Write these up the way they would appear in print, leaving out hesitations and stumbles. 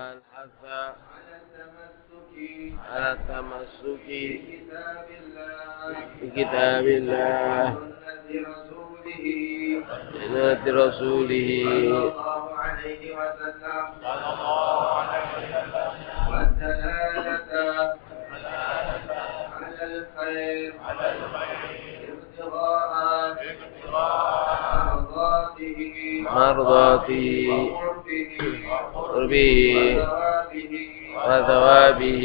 الحث على التمسك بكتاب الله وسنة رسوله والدلالة على الخير ابتغاء مرضاته قربه وثوابه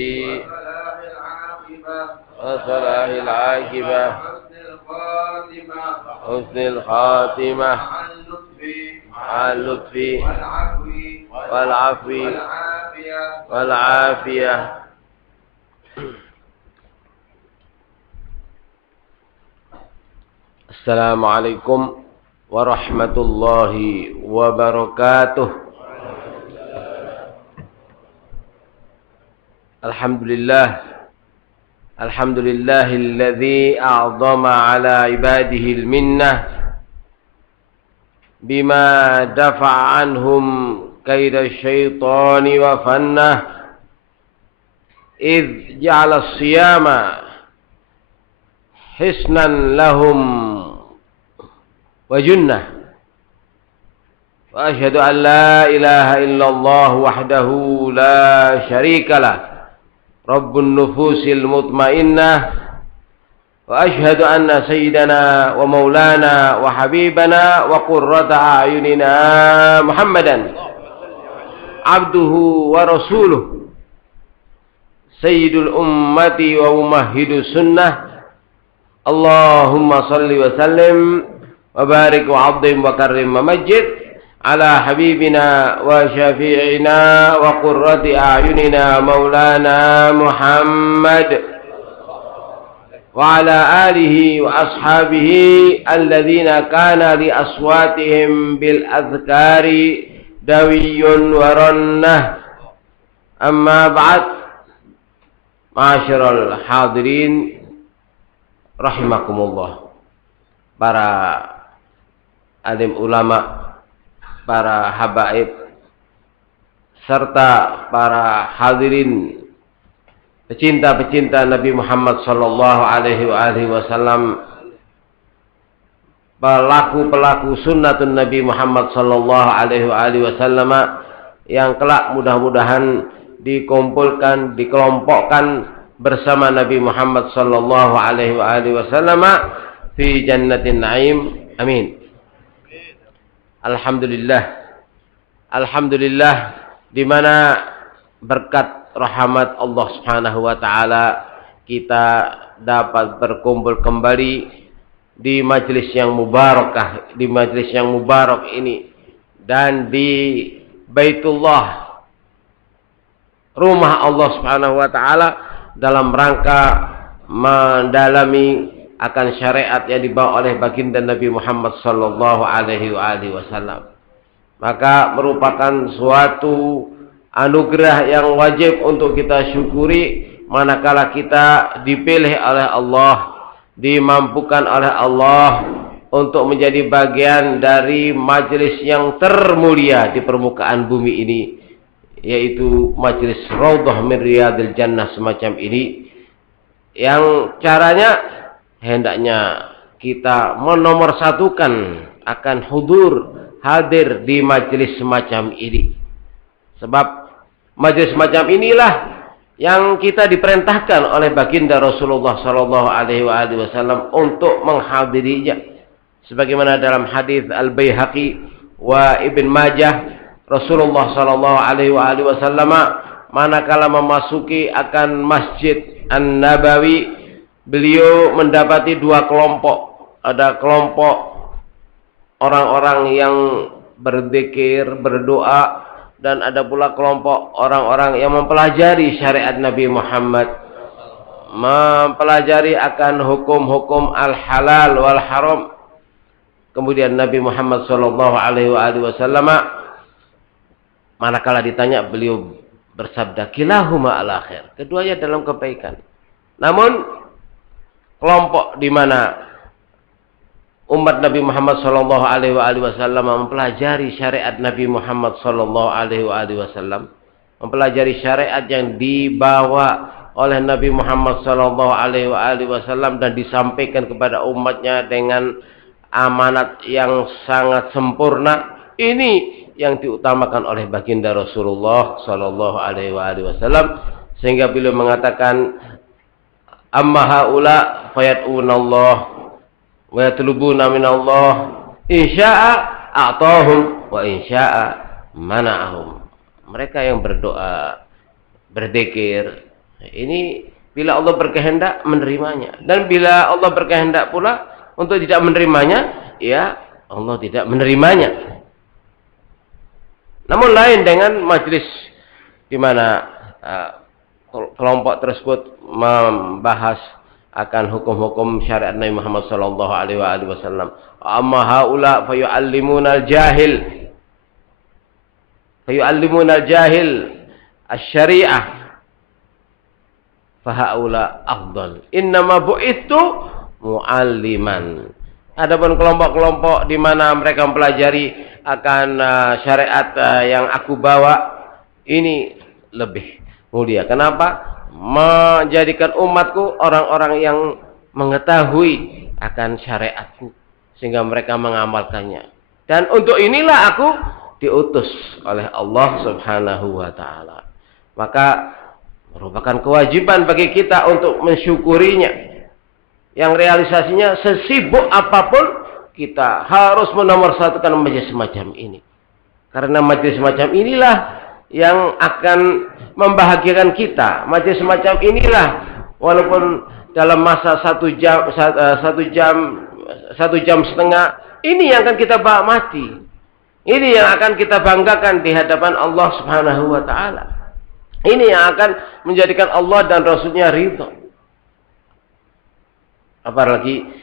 وصلاح العاقبة حسن الخاتمة مع اللطف والعفو والعافية. Assalamualaikum warahmatullahi wabarakatuh. Alhamdulillahilladzi a'zama ala ibadihi al-minnah bima dafa'a anhum kaida syaitani wa fannah idh ja'ala as-siyama hisnan lahum wa junnah wa asyhadu an la ilaha illallah wahdahu la syarika lah rabbun nufusil mutmainnah wa asyhadu anna sayyidana wa maulana wa habibana wa qurrata a'yunina Muhammadan abduhu wa rasuluh sayyidul ummati wa mumahhidus sunnah. Allahumma salli wa sallim wa barik wa azim wa karrim wa majid ala habibina wa syafi'ina wa qurrati a'yunina maulana Muhammad wa ala alihi wa ashabihi alladhina kana li aswatihim bil adhkari dawiyun wa rannah. Amma ba'd, ma'asyiral hadirin rahimakumullah, para alim ulama, para habaib, serta para hadirin pecinta-pecinta Nabi Muhammad sallallahu alaihi wasallam, pelaku-pelaku sunnatun Nabi Muhammad sallallahu alaihi wasallam yang kelak mudah-mudahan dikumpulkan, dikelompokkan bersama Nabi Muhammad sallallahu alaihi wasallam fi jannatin na'im. Amin. Alhamdulillah di mana berkat rahmat Allah Subhanahu wa taala kita dapat berkumpul kembali di majelis yang mubarakah, di majelis yang mubarak ini, dan di Baitullah, rumah Allah Subhanahu wa taala, dalam rangka mendalami akan syariat yang dibawa oleh baginda Nabi Muhammad sallallahu alaihi wasallam. Maka merupakan suatu anugerah yang wajib untuk kita syukuri manakala kita dipilih oleh Allah, dimampukan oleh Allah untuk menjadi bagian dari majelis yang termulia di permukaan bumi ini, yaitu majelis Raudhah min Riyadil Jannah semacam ini, yang caranya hendaknya kita menomorsatukan akan hadir di majelis semacam ini. Sebab majelis semacam inilah yang kita diperintahkan oleh baginda Rasulullah sallallahu alaihi wasallam untuk menghadirinya. Sebagaimana dalam hadis Al-Baihaqi wa Ibn Majah, Rasulullah sallallahu alaihi wasallam manakala memasuki akan Masjid An-Nabawi, beliau mendapati dua kelompok. Ada kelompok orang-orang yang berzikir, berdoa, dan ada pula kelompok orang-orang yang mempelajari syariat Nabi Muhammad, mempelajari akan hukum-hukum al-halal wal haram. Kemudian Nabi Muhammad sallallahu alaihi wasallam manakala ditanya, beliau bersabda, kilahuma ala khair, keduanya dalam kebaikan. Namun kelompok di mana umat Nabi Muhammad sallallahu alaihi wasallam mempelajari syariat Nabi Muhammad sallallahu alaihi wasallam, mempelajari syariat yang dibawa oleh Nabi Muhammad sallallahu alaihi wasallam dan disampaikan kepada umatnya dengan amanat yang sangat sempurna. Ini yang diutamakan oleh baginda Rasulullah sallallahu alaihi wasallam, sehingga beliau mengatakan, amma haula fayat'unallah wa yatlubuna minallah insya'a a'tahum wa insya'a mana'ahum. Mereka yang berdoa, berzikir, ini bila Allah berkehendak menerimanya, dan bila Allah berkehendak pula untuk tidak menerimanya, ya Allah tidak menerimanya. Namun lain dengan majlis di mana kelompok tersebut membahas akan hukum-hukum syariat Nabi Muhammad sallallahu alaihi wasallam. Amma haula fayu'allimuna al-jahil asy-syari'ah fahaula afdal. Innama bu'ithu mu'alliman. Adapun kelompok-kelompok di mana mereka mempelajari akan syariat yang aku bawa, ini lebih mulia. Kenapa? Menjadikan umatku orang-orang yang mengetahui akan syariat sehingga mereka mengamalkannya. Dan untuk inilah aku diutus oleh Allah Subhanahu wa taala. Maka merupakan kewajiban bagi kita untuk mensyukurinya, yang realisasinya sesibuk apapun kita harus menomorsatukan majelis semacam ini, karena majelis semacam inilah yang akan membahagiakan kita. Majelis semacam inilah, walaupun dalam masa satu jam setengah, ini yang akan kita bawa mati, ini yang akan kita banggakan di hadapan Allah Subhanahu wa taala. Ini yang akan menjadikan Allah dan Rasulnya ridho. Apalagi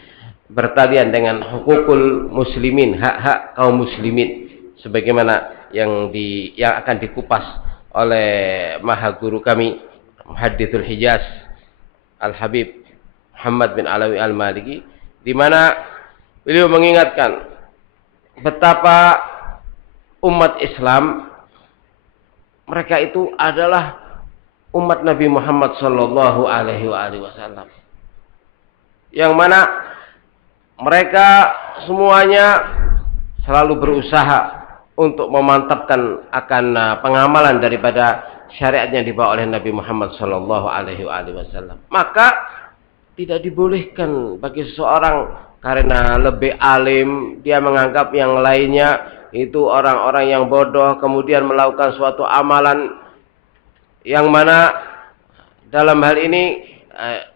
bertalian dengan hukukul muslimin, hak-hak kaum muslimin, sebagaimana yang akan dikupas oleh maha guru kami Muhaddithul Hijaz Al-Habib Muhammad bin Alawi Al-Maliki, di mana beliau mengingatkan betapa umat Islam mereka itu adalah umat Nabi Muhammad sallallahu alaihi wasallam, yang mana mereka semuanya selalu berusaha untuk memantapkan akan pengamalan daripada syariat yang dibawa oleh Nabi Muhammad sallallahu alaihi wasallam. Maka tidak dibolehkan bagi seseorang karena lebih alim, dia menganggap yang lainnya itu orang-orang yang bodoh, kemudian melakukan suatu amalan yang mana dalam hal ini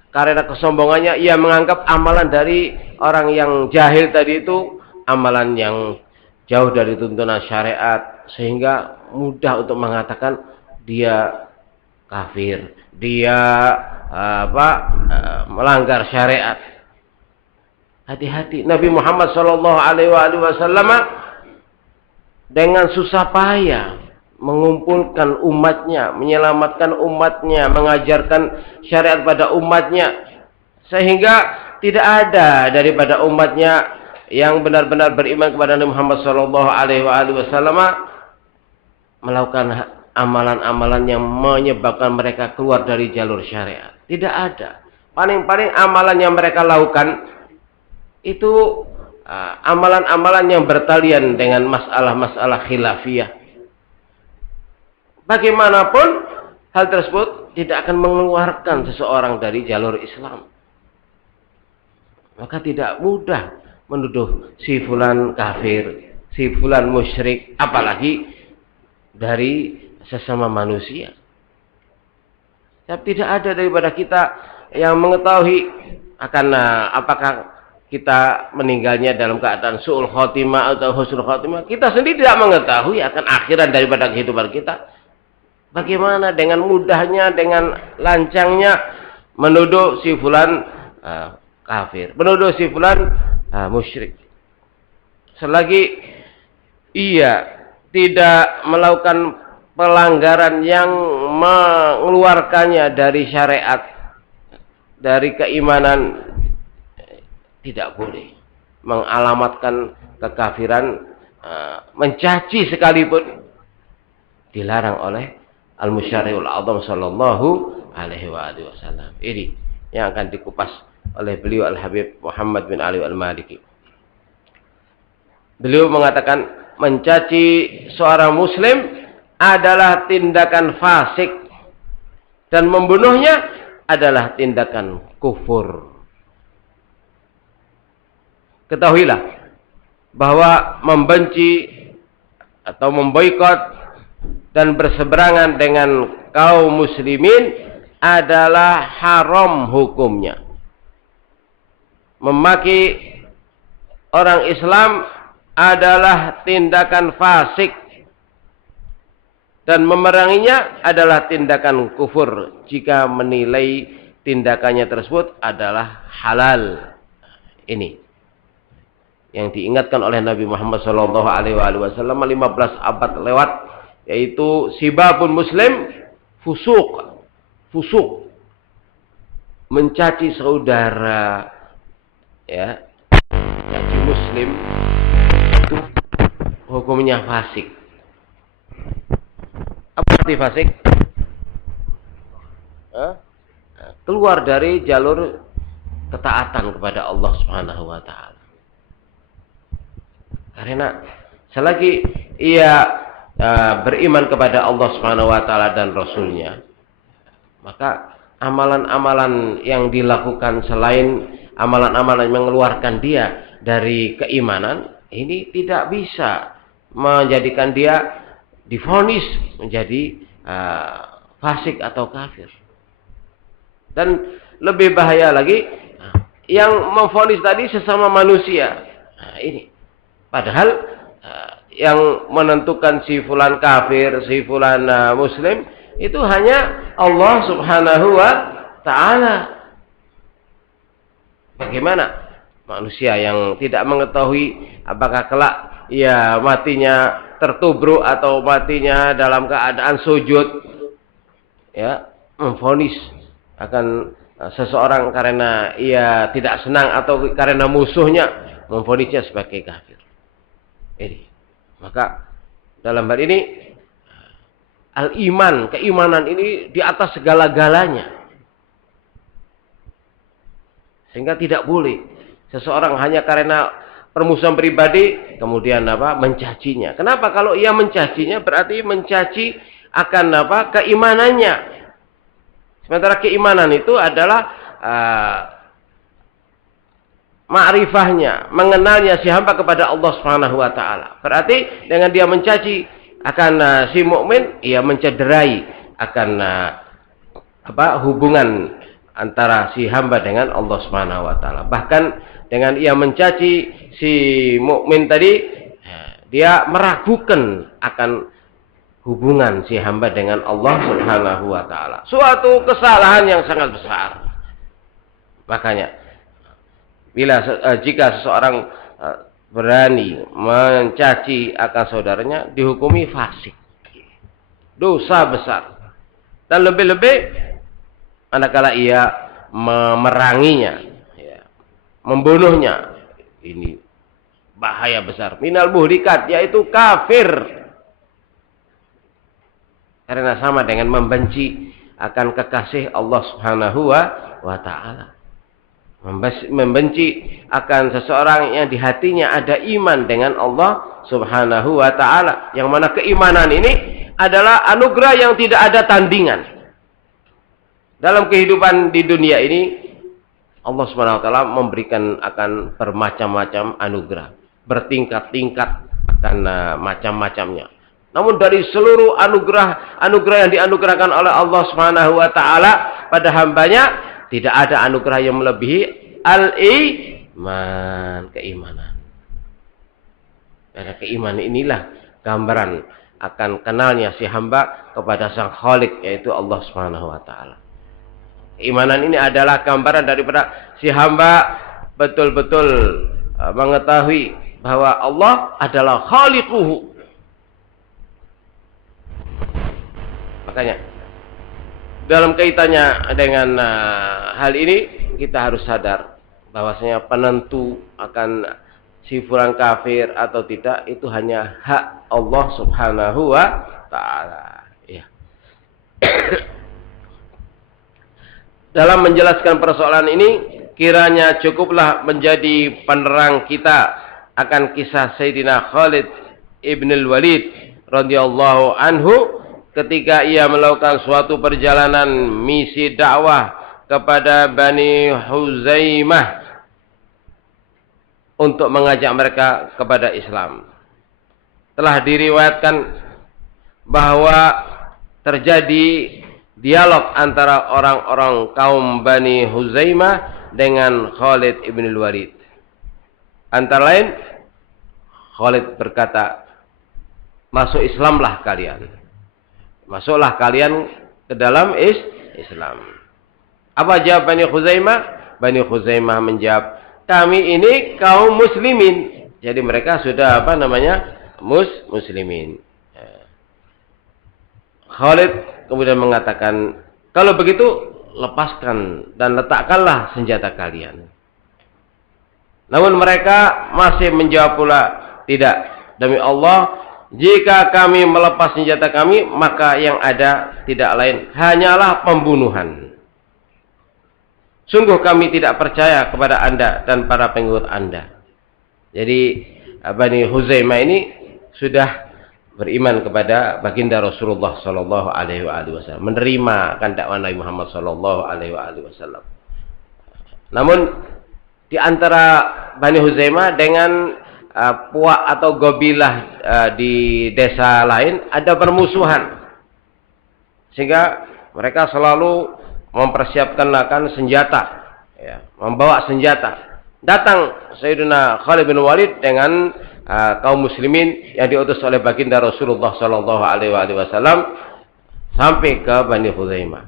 karena kesombongannya ia menganggap amalan dari orang yang jahil tadi itu amalan yang jauh dari tuntunan syariat, sehingga mudah untuk mengatakan dia kafir, dia melanggar syariat. Hati-hati. Nabi Muhammad sallallahu alaihi wasallam dengan susah payah mengumpulkan umatnya, menyelamatkan umatnya, mengajarkan syariat pada umatnya, sehingga tidak ada daripada umatnya yang benar-benar beriman kepada Nabi Muhammad sallallahu alaihi wasallam melakukan amalan-amalan yang menyebabkan mereka keluar dari jalur syariat. Tidak ada. Paling-paling amalan yang mereka lakukan itu amalan-amalan yang bertalian dengan masalah-masalah khilafiyah. Bagaimanapun hal tersebut tidak akan mengeluarkan seseorang dari jalur Islam. Maka tidak mudah menuduh si fulan kafir, si fulan musyrik, apalagi dari sesama manusia. Tapi tidak ada daripada kita yang mengetahui akan apakah kita meninggalnya dalam keadaan su'ul khotimah atau husnul khotimah. Kita sendiri tidak mengetahui akan akhirat daripada kehidupan kita. Bagaimana dengan mudahnya, dengan lancangnya menuduh si fulan kafir, menuduh si fulan musyrik. Selagi ia tidak melakukan pelanggaran yang mengeluarkannya dari syariat, dari keimanan, tidak boleh mengalamatkan kekafiran, mencaci sekalipun dilarang oleh Al-Musyari'ul A'zam sallallahu alaihi wasallam. Ini yang akan dikupas oleh beliau Al-Habib Muhammad bin Ali Al-Maliki. Beliau mengatakan mencaci seorang muslim adalah tindakan fasik dan membunuhnya adalah tindakan kufur. Ketahuilah bahwa membenci atau memboikot dan berseberangan dengan kaum muslimin adalah haram hukumnya. Memaki orang Islam adalah tindakan fasik dan memeranginya adalah tindakan kufur jika menilai tindakannya tersebut adalah halal. Ini yang diingatkan oleh Nabi Muhammad sallallahu alaihi wasallam 15 abad lewat, yaitu sibabun muslim fusuk, mencaci saudara, ya, mencaci muslim itu hukumnya fasik. Apa arti fasik? Keluar dari jalur ketaatan kepada Allah Subhanahu wa taala. Karena selagi ia beriman kepada Allah Subhanahu wa taala dan Rasulnya, maka amalan-amalan yang dilakukan selain amalan-amalan yang mengeluarkan dia dari keimanan ini tidak bisa menjadikan dia divonis menjadi fasik atau kafir. Dan lebih bahaya lagi, yang memvonis tadi sesama manusia. Nah, ini padahal yang menentukan si fulan kafir, si fulan muslim itu hanya Allah Subhanahu wa taala. Bagaimana manusia yang tidak mengetahui apakah kelak ya matinya tertubruk atau matinya dalam keadaan sujud, ya, memvonis akan seseorang karena ia tidak senang atau karena musuhnya, memvonisnya sebagai kafir. Ini. Maka dalam hal ini al-iman, keimanan ini di atas segala-galanya. Sehingga tidak boleh seseorang hanya karena permusuhan pribadi kemudian mencacinya. Kenapa? Kalau ia mencacinya berarti mencaci akan keimanannya. Sementara keimanan itu adalah ma'rifahnya, mengenalnya si hamba kepada Allah Subhanahu wa taala. Berarti dengan dia mencaci akan si mukmin, ia mencederai akan hubungan antara si hamba dengan Allah Subhanahu wa taala. Bahkan dengan ia mencaci si mukmin tadi, dia meragukan akan hubungan si hamba dengan Allah Subhanahu wa taala. Suatu kesalahan yang sangat besar. Makanya jika seseorang berani mencaci akan saudaranya, dihukumi fasik, dosa besar. Dan lebih-lebih manakala ia memeranginya, ya, membunuhnya, ini bahaya besar. Minal muhlikat, yaitu kafir. Karena sama dengan membenci akan kekasih Allah Subhanahu wa taala. Membenci akan seseorang yang di hatinya ada iman dengan Allah Subhanahu wa taala, yang mana keimanan ini adalah anugerah yang tidak ada tandingan. Dalam kehidupan di dunia ini Allah Subhanahu wa taala memberikan akan bermacam-macam anugerah, bertingkat-tingkat akan macam-macamnya. Namun dari seluruh anugerah yang dianugerahkan oleh Allah Subhanahu wa taala pada hambanya, tidak ada anugerah yang melebihi al-iman, keimanan. Karena keimanan inilah gambaran akan kenalnya si hamba kepada Sang Khalik, yaitu Allah Subhanahu wa taala. Keimanan ini adalah gambaran daripada si hamba betul-betul mengetahui bahwa Allah adalah khaliquhu. Makanya dalam kaitannya dengan hal ini, kita harus sadar bahwasanya penentu akan si fulan kafir atau tidak itu hanya hak Allah Subhanahu wa taala. Ya. dalam menjelaskan persoalan ini, kiranya cukuplah menjadi penerang kita akan kisah Sayyidina Khalid ibn al-Walid radhiyallahu anhu ketika ia melakukan suatu perjalanan misi dakwah kepada Bani Huzaimah untuk mengajak mereka kepada Islam. Telah diriwayatkan bahwa terjadi dialog antara orang-orang kaum Bani Huzaimah dengan Khalid ibn al-Walid. Antara lain, Khalid berkata, masuk Islamlah kalian. Masuklah kalian ke dalam Islam. Apa jawab Bani Huzaimah? Bani Huzaimah menjawab, kami ini kaum muslimin. Jadi mereka sudah muslimin. Khalid kemudian mengatakan, kalau begitu lepaskan dan letakkanlah senjata kalian. Namun mereka masih menjawab pula, tidak, demi Allah, jika kami melepas senjata kami, maka yang ada tidak lain hanyalah pembunuhan. Sungguh kami tidak percaya kepada Anda dan para pengikut Anda. Jadi Bani Huzaimah ini sudah beriman kepada baginda Rasulullah sallallahu alaihi wasallam, menerima akan dakwah Nabi Muhammad sallallahu alaihi wasallam. Namun di antara Bani Huzaimah dengan puak atau gobilah di desa lain ada permusuhan, sehingga mereka selalu mempersiapkan akan senjata, ya, membawa senjata. Datang Sayyidina Khalid bin Walid dengan kaum muslimin yang diutus oleh baginda Rasulullah sallallahu alaihi wasallam sampai ke Bani Huzaimah.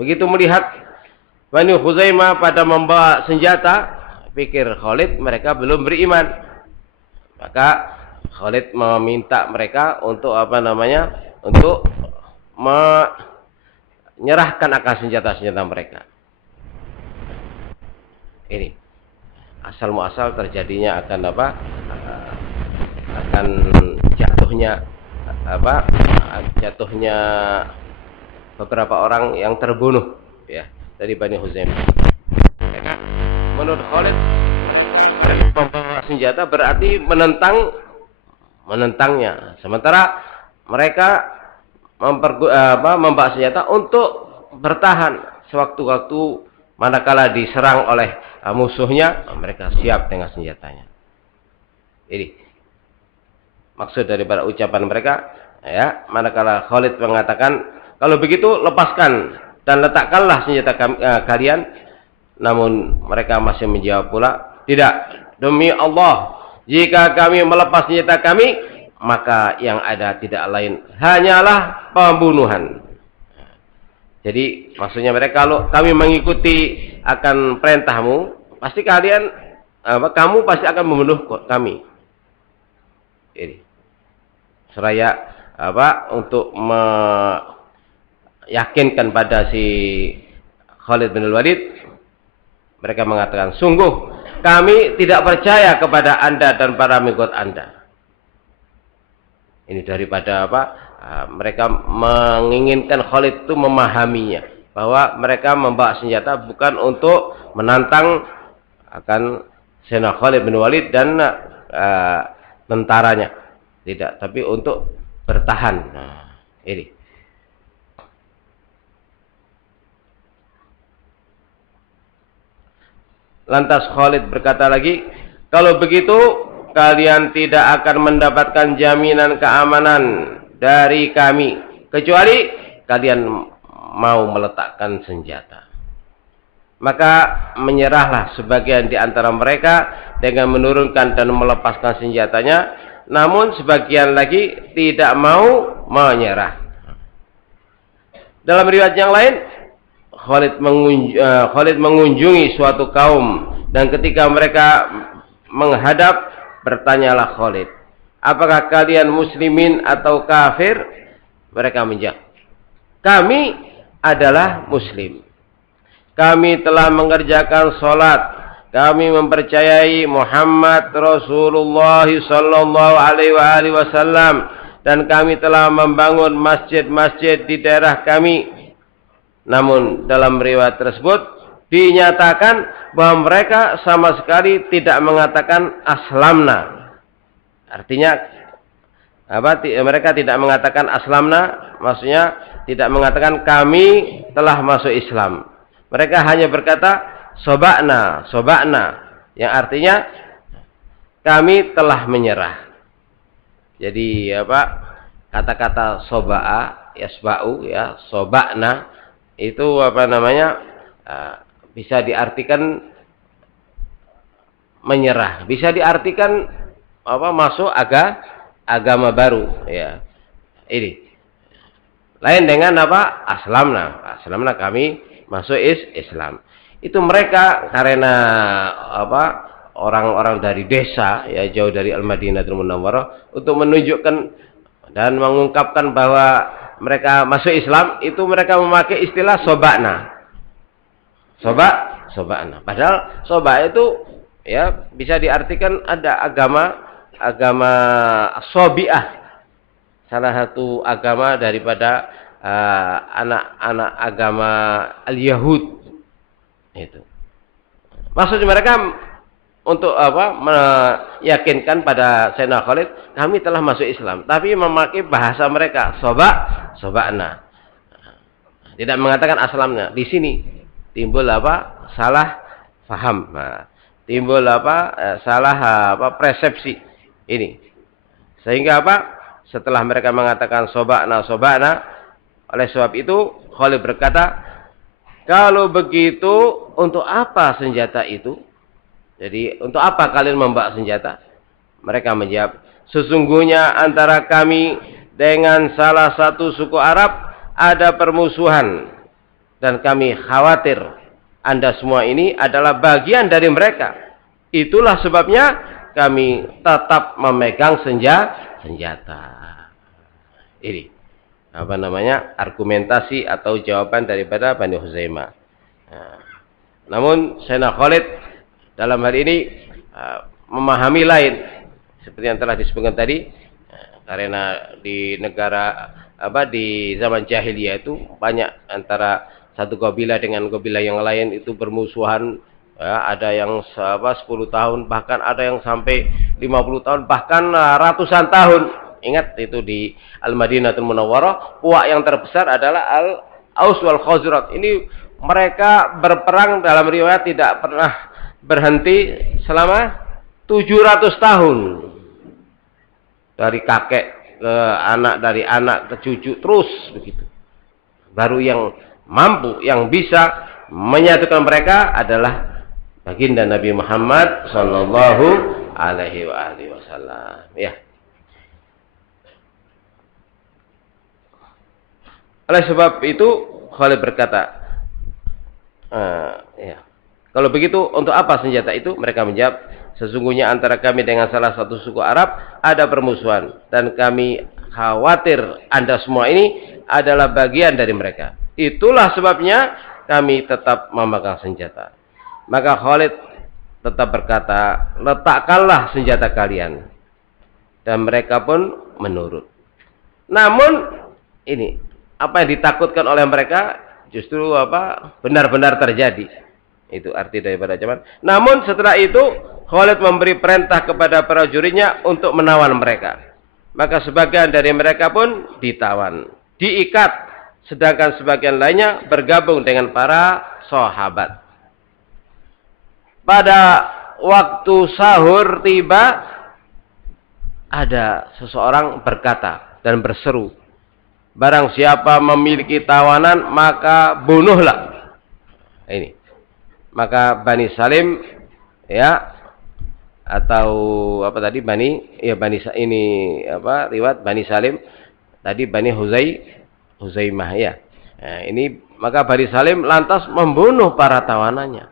Begitu melihat Bani Huzaimah pada membawa senjata, pikir Khalid mereka belum beriman. Maka Khalid meminta mereka untuk untuk menyerahkan akan senjata-senjata mereka. Ini asal muasal terjadinya akan akan jatuhnya beberapa orang yang terbunuh, ya, dari Bani Huzaimah. Mereka menurut Khalid membawa senjata berarti menentangnya, sementara mereka membawa senjata untuk bertahan sewaktu-waktu manakala diserang oleh musuhnya, mereka siap dengan senjatanya. Ini maksud daripada ucapan mereka, ya, manakala Khalid mengatakan, kalau begitu lepaskan dan letakkanlah senjata kalian. Namun mereka masih menjawab pula, tidak, demi Allah, jika kami melepas senjata kami, maka yang ada tidak lain hanyalah pembunuhan. Jadi maksudnya mereka, kalau kami mengikuti akan perintahmu, pasti kamu pasti akan membunuh kami. Ini seraya untuk meyakinkan pada si Khalid bin Walid, mereka mengatakan, sungguh kami tidak percaya kepada Anda dan para pengikut Anda. Ini daripada mereka menginginkan Khalid itu memahaminya, bahwa mereka membawa senjata bukan untuk menantang akan Sayyidina Khalid bin Walid dan tentaranya, tidak, tapi untuk bertahan. Nah, ini. Lantas Khalid berkata lagi, kalau begitu kalian tidak akan mendapatkan jaminan keamanan dari kami kecuali kalian mau meletakkan senjata. Maka menyerahlah sebagian di antara mereka dengan menurunkan dan melepaskan senjatanya, namun sebagian lagi tidak mau menyerah. Dalam riwayat yang lain, Khalid mengunjungi suatu kaum, dan ketika mereka menghadap, bertanyalah Khalid, apakah kalian muslimin atau kafir? Mereka menjawab, kami adalah muslim. Kami telah mengerjakan salat, kami mempercayai Muhammad Rasulullah sallallahu alaihi wasallam, dan kami telah membangun masjid-masjid di daerah kami. Namun dalam riwayat tersebut dinyatakan bahwa mereka sama sekali tidak mengatakan aslamna. Artinya apa? Mereka tidak mengatakan aslamna, maksudnya tidak mengatakan kami telah masuk Islam. Mereka hanya berkata soba'na, soba'na, yang artinya kami telah menyerah. Jadi apa? Kata-kata soba'a, yasba'u, ya, soba'na itu apa namanya? Bisa diartikan menyerah, bisa diartikan apa? Masuk agama baru, ya. Ini lain dengan apa? Aslamna, aslamna kami masuk Islam. Itu mereka karena apa? Orang-orang dari desa, ya, jauh dari Al-Madinatul Munawwarah, untuk menunjukkan dan mengungkapkan bahwa mereka masuk Islam, itu mereka memakai istilah soba'na. Soba'na. Padahal soba itu ya bisa diartikan ada agama sobi'ah. Salah satu agama daripada anak-anak agama Al-Yahud. Itu. Maksudnya mereka untuk apa? Meyakinkan pada Sayyidina Khalid, kami telah masuk Islam, tapi memakai bahasa mereka, soba'na. Tidak mengatakan aslamnya. Di sini timbul apa? Salah faham. Nah, timbul apa? Salah apa? Persepsi. Ini. Sehingga apa? Setelah mereka mengatakan soba'na, oleh sebab itu Khalid berkata, kalau begitu untuk apa senjata itu? Jadi untuk apa kalian membawa senjata? Mereka menjawab, sesungguhnya antara kami dengan salah satu suku Arab ada permusuhan, dan kami khawatir Anda semua ini adalah bagian dari mereka. Itulah sebabnya kami tetap memegang senjata. Ini apa namanya? Argumentasi atau jawaban daripada Bani Huzaimah. Nah, namun Sayyidina Khalid dalam hal ini memahami lain, seperti yang telah disebutkan tadi, karena di negara apa di zaman jahiliyah itu banyak antara satu kabilah dengan kabilah yang lain itu bermusuhan, ya, ada yang 10 tahun, bahkan ada yang sampai 50 tahun, bahkan ratusan tahun. Ingat itu di Al-Madinatul Munawwarah, puak yang terbesar adalah Al-Aus wal Khazraj. Ini mereka berperang dalam riwayat tidak pernah berhenti selama 700 tahun. Dari kakek ke anak, dari anak ke cucu, terus begitu. Baru yang mampu, yang bisa menyatukan mereka adalah baginda Nabi Muhammad sallallahu alaihi wasallam. Ya. Oleh sebab itu Khalid berkata, ya. Kalau begitu untuk apa senjata itu? Mereka menjawab, sesungguhnya antara kami dengan salah satu suku Arab ada permusuhan, dan kami khawatir Anda semua ini adalah bagian dari mereka. Itulah sebabnya kami tetap memegang senjata. Maka Khalid tetap berkata, letakkanlah senjata kalian. Dan mereka pun menurut. Namun ini apa yang ditakutkan oleh mereka justru apa? Benar-benar terjadi. Itu arti daripada zaman. Namun setelah itu Khalid memberi perintah kepada prajuritnya untuk menawan mereka. Maka sebagian dari mereka pun ditawan, diikat. Sedangkan sebagian lainnya bergabung dengan para sahabat. Pada waktu sahur tiba, ada seseorang berkata dan berseru, barang siapa memiliki tawanan maka bunuhlah. Ini. Maka Bani Salim, ya, atau apa tadi riwayat Bani Salim tadi Bani Huzaimah, ya. Nah, ini maka Bani Salim lantas membunuh para tawanannya.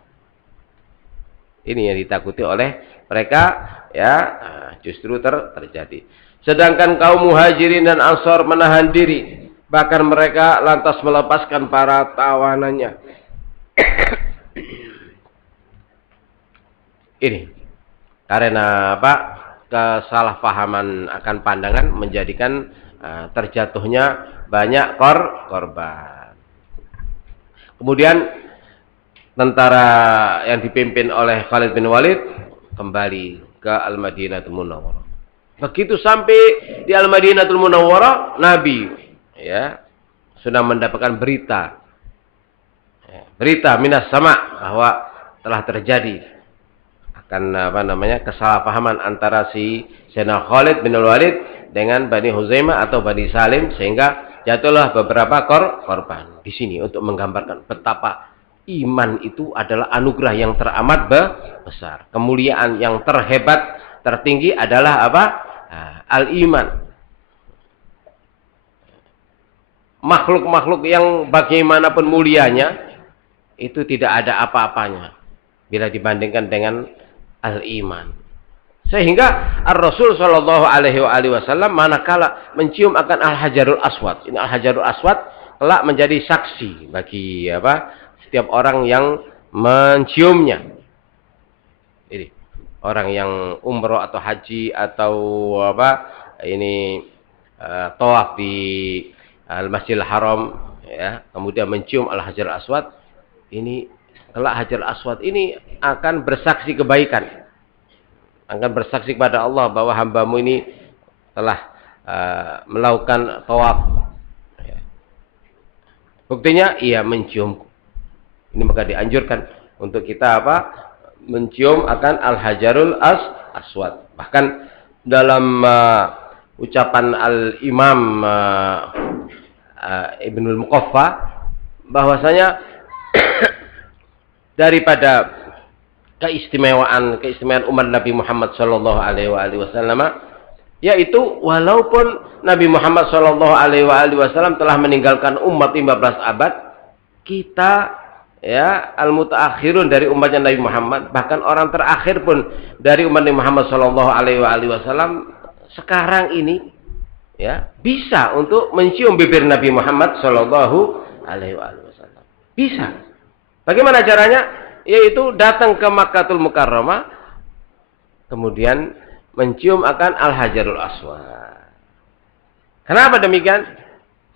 Ini yang ditakuti oleh mereka, ya, justru terjadi. Sedangkan kaum Muhajirin dan Ansor menahan diri, bahkan mereka lantas melepaskan para tawanannya. Ini karena apa? Kesalahpahaman akan pandangan menjadikan terjatuhnya banyak korban. Kemudian tentara yang dipimpin oleh Khalid bin Walid kembali ke Al-Madinatul Munawwarah. Begitu sampai di Al-Madinatul Munawwarah, Nabi ya sudah mendapatkan berita minas sama bahwa telah terjadi akan kesalahpahaman antara si Sayyidina Khalid bin Walid dengan Bani Huzaimah atau Bani Salim, sehingga jatuhlah beberapa korban. Di sini untuk menggambarkan betapa iman itu adalah anugerah yang teramat besar. Kemuliaan yang terhebat, tertinggi adalah apa? Al-iman. Makhluk-makhluk yang bagaimanapun mulianya, itu tidak ada apa-apanya bila dibandingkan dengan al-iman. Sehingga Ar-Rasul Shallallahu Alaihi Wasallam manakala mencium akan Al-Hajarul Aswad. Ini Al-Hajarul Aswad kelak menjadi saksi bagi setiap orang yang menciumnya. Ini orang yang umroh atau haji atau tawaf di Al-Masjidil Haram, ya, kemudian mencium Al-Hajarul Aswad. Ini kelak Hajarul Aswad ini akan bersaksi kebaikan, akan bersaksi kepada Allah bahwa hambamu ini telah melakukan tawaf. Buktinya ia menciumku. Ini maka dianjurkan untuk kita mencium akan Al-Hajarul Aswad. Bahkan dalam ucapan Al-Imam Ibnul Muqaffa bahwasanya daripada keistimewaan umat Nabi Muhammad sallallahu alaihi wasallam, yaitu walaupun Nabi Muhammad sallallahu alaihi wasallam telah meninggalkan umat 15 abad, kita ya al-mutaakhirun dari umatnya Nabi Muhammad, bahkan orang terakhir pun dari umat Nabi Muhammad sallallahu alaihi wasallam sekarang ini ya bisa untuk mencium bibir Nabi Muhammad sallallahu alaihi wasallam. Bisa. Bagaimana caranya? Yaitu datang ke Makkatul Mukarramah, kemudian mencium akan Al-Hajarul Aswad. Kenapa demikian?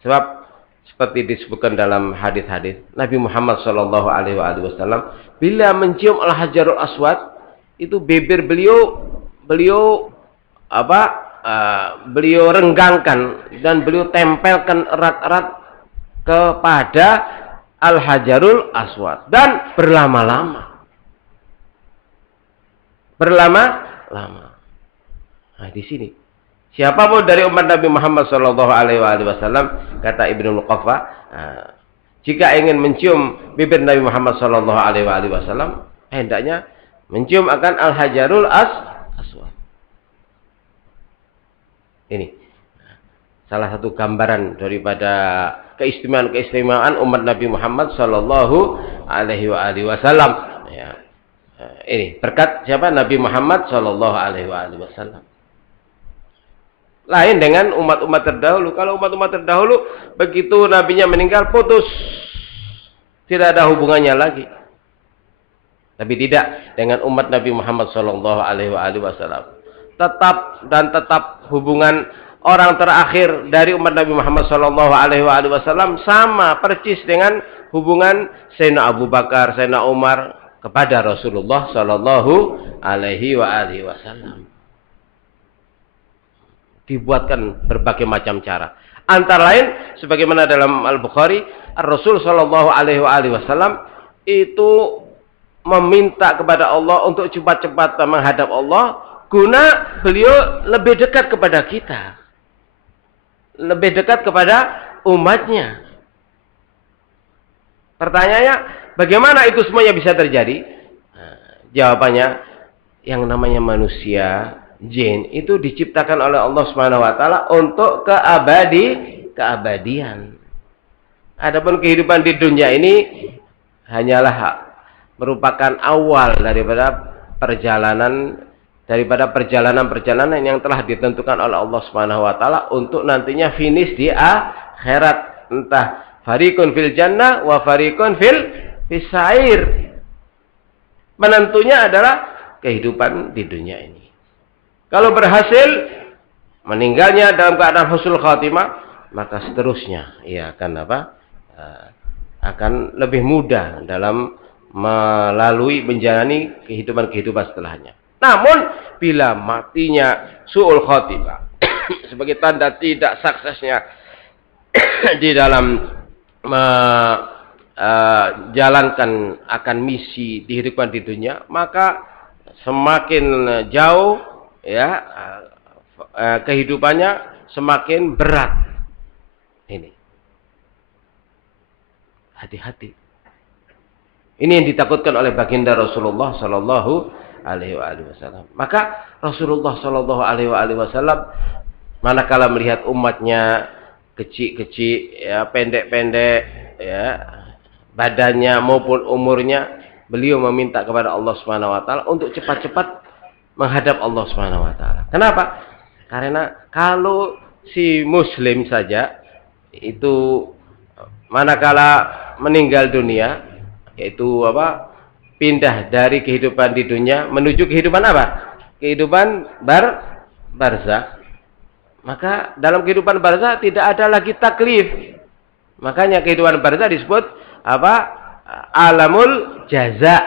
Sebab seperti disebutkan dalam hadis-hadis, Nabi Muhammad sallallahu alaihi wasallam bila mencium Al-Hajarul Aswad, itu bibir beliau renggangkan dan beliau tempelkan erat-erat kepada Al-Hajarul Aswad dan berlama-lama. Nah, di sini siapapun dari umat Nabi Muhammad sallallahu alaihi wasallam, kata Ibnu Muqaffa, jika ingin mencium bibir Nabi Muhammad sallallahu alaihi wasallam, hendaknya mencium akan Al-Hajarul Aswad. Ini salah satu gambaran daripada keistimewaan umat Nabi Muhammad sallallahu alaihi wasallam. Ya. Ini berkat siapa? Nabi Muhammad sallallahu alaihi wasallam. Lain dengan umat-umat terdahulu. Kalau umat-umat terdahulu begitu nabinya meninggal putus, tidak ada hubungannya lagi. Tapi tidak dengan umat Nabi Muhammad sallallahu alaihi wasallam. Tetap hubungan orang terakhir dari umat Nabi Muhammad sallallahu alaihi wasallam sama persis dengan hubungan Sayyidina Abu Bakar, Sayyidina Umar kepada Rasulullah sallallahu alaihi wasallam. Dibuatkan berbagai macam cara. Antara lain sebagaimana dalam Al-Bukhari, Rasul sallallahu alaihi wasallam itu meminta kepada Allah untuk cepat-cepat menghadap Allah guna beliau lebih dekat kepada kita. Lebih dekat kepada umatnya. Pertanyaannya, bagaimana itu semuanya bisa terjadi? Nah, jawabannya, yang namanya manusia, jin, itu diciptakan oleh Allah Subhanahu wa taala untuk keabadian. Adapun kehidupan di dunia ini hanyalah merupakan awal daripada perjalanan yang telah ditentukan oleh Allah Subhanahu wa taala untuk nantinya finish di akhirat, entah fariqun fil jannah wa fariqun fis sa'ir. Penentunya adalah kehidupan di dunia ini. Kalau berhasil meninggalnya dalam keadaan husnul khatimah, maka seterusnya ia akan akan lebih mudah dalam melalui menjalani kehidupan setelahnya. Namun bila matinya su'ul khotimah sebagai tanda tidak suksesnya di dalam jalankan akan misi di kehidupan di dunia, maka semakin jauh ya kehidupannya semakin berat. Ini hati-hati. Ini yang ditakutkan oleh baginda Rasulullah Sallallahu Alaihi Wasallam. Maka Rasulullah Sallallahu Alaihi Wasallam manakala melihat umatnya kecil-kecil, ya pendek-pendek, ya badannya maupun umurnya, beliau meminta kepada Allah Subhanahu Wa Taala untuk cepat-cepat menghadap Allah Subhanahu Wa Taala. Kenapa? Karena kalau si Muslim saja itu manakala meninggal dunia, yaitu apa? Pindah dari kehidupan di dunia menuju kehidupan apa? Kehidupan barzakh. Maka dalam kehidupan barzakh tidak ada lagi taklif. Makanya kehidupan barzakh disebut apa? Alamul jaza.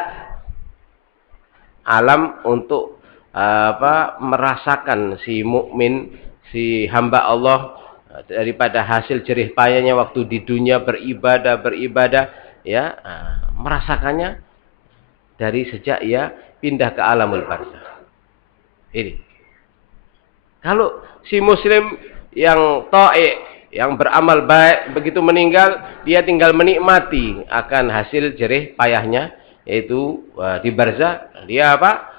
Alam untuk apa? Merasakan si mukmin, si hamba Allah daripada hasil jerih payahnya waktu di dunia beribadah, ya, merasakannya dari sejak ia pindah ke alamul barzakh. Ini. Kalau si muslim yang ta'i, yang beramal baik, begitu meninggal, dia tinggal menikmati akan hasil jerih payahnya, yaitu di barzakh. Dia apa?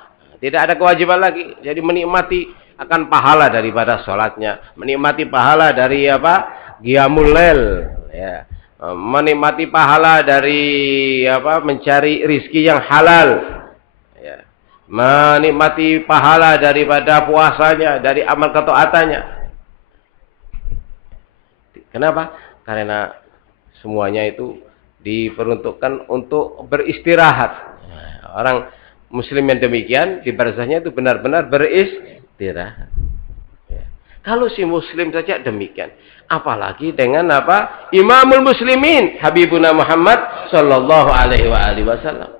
Tidak ada kewajiban lagi. Jadi menikmati akan pahala daripada sholatnya, menikmati pahala dari apa? Qiyamul lail, ya. Menikmati pahala dari apa? Mencari rizki yang halal, ya. Menikmati pahala daripada puasanya, dari amal ketaatannya. Kenapa? Karena semuanya itu diperuntukkan untuk beristirahat. Orang muslim yang demikian di barzakhnya itu benar-benar beristirahat. Ya. Kalau si muslim saja demikian, apalagi dengan apa? Imamul muslimin Habibuna Muhammad sallallahu alaihi wasallam.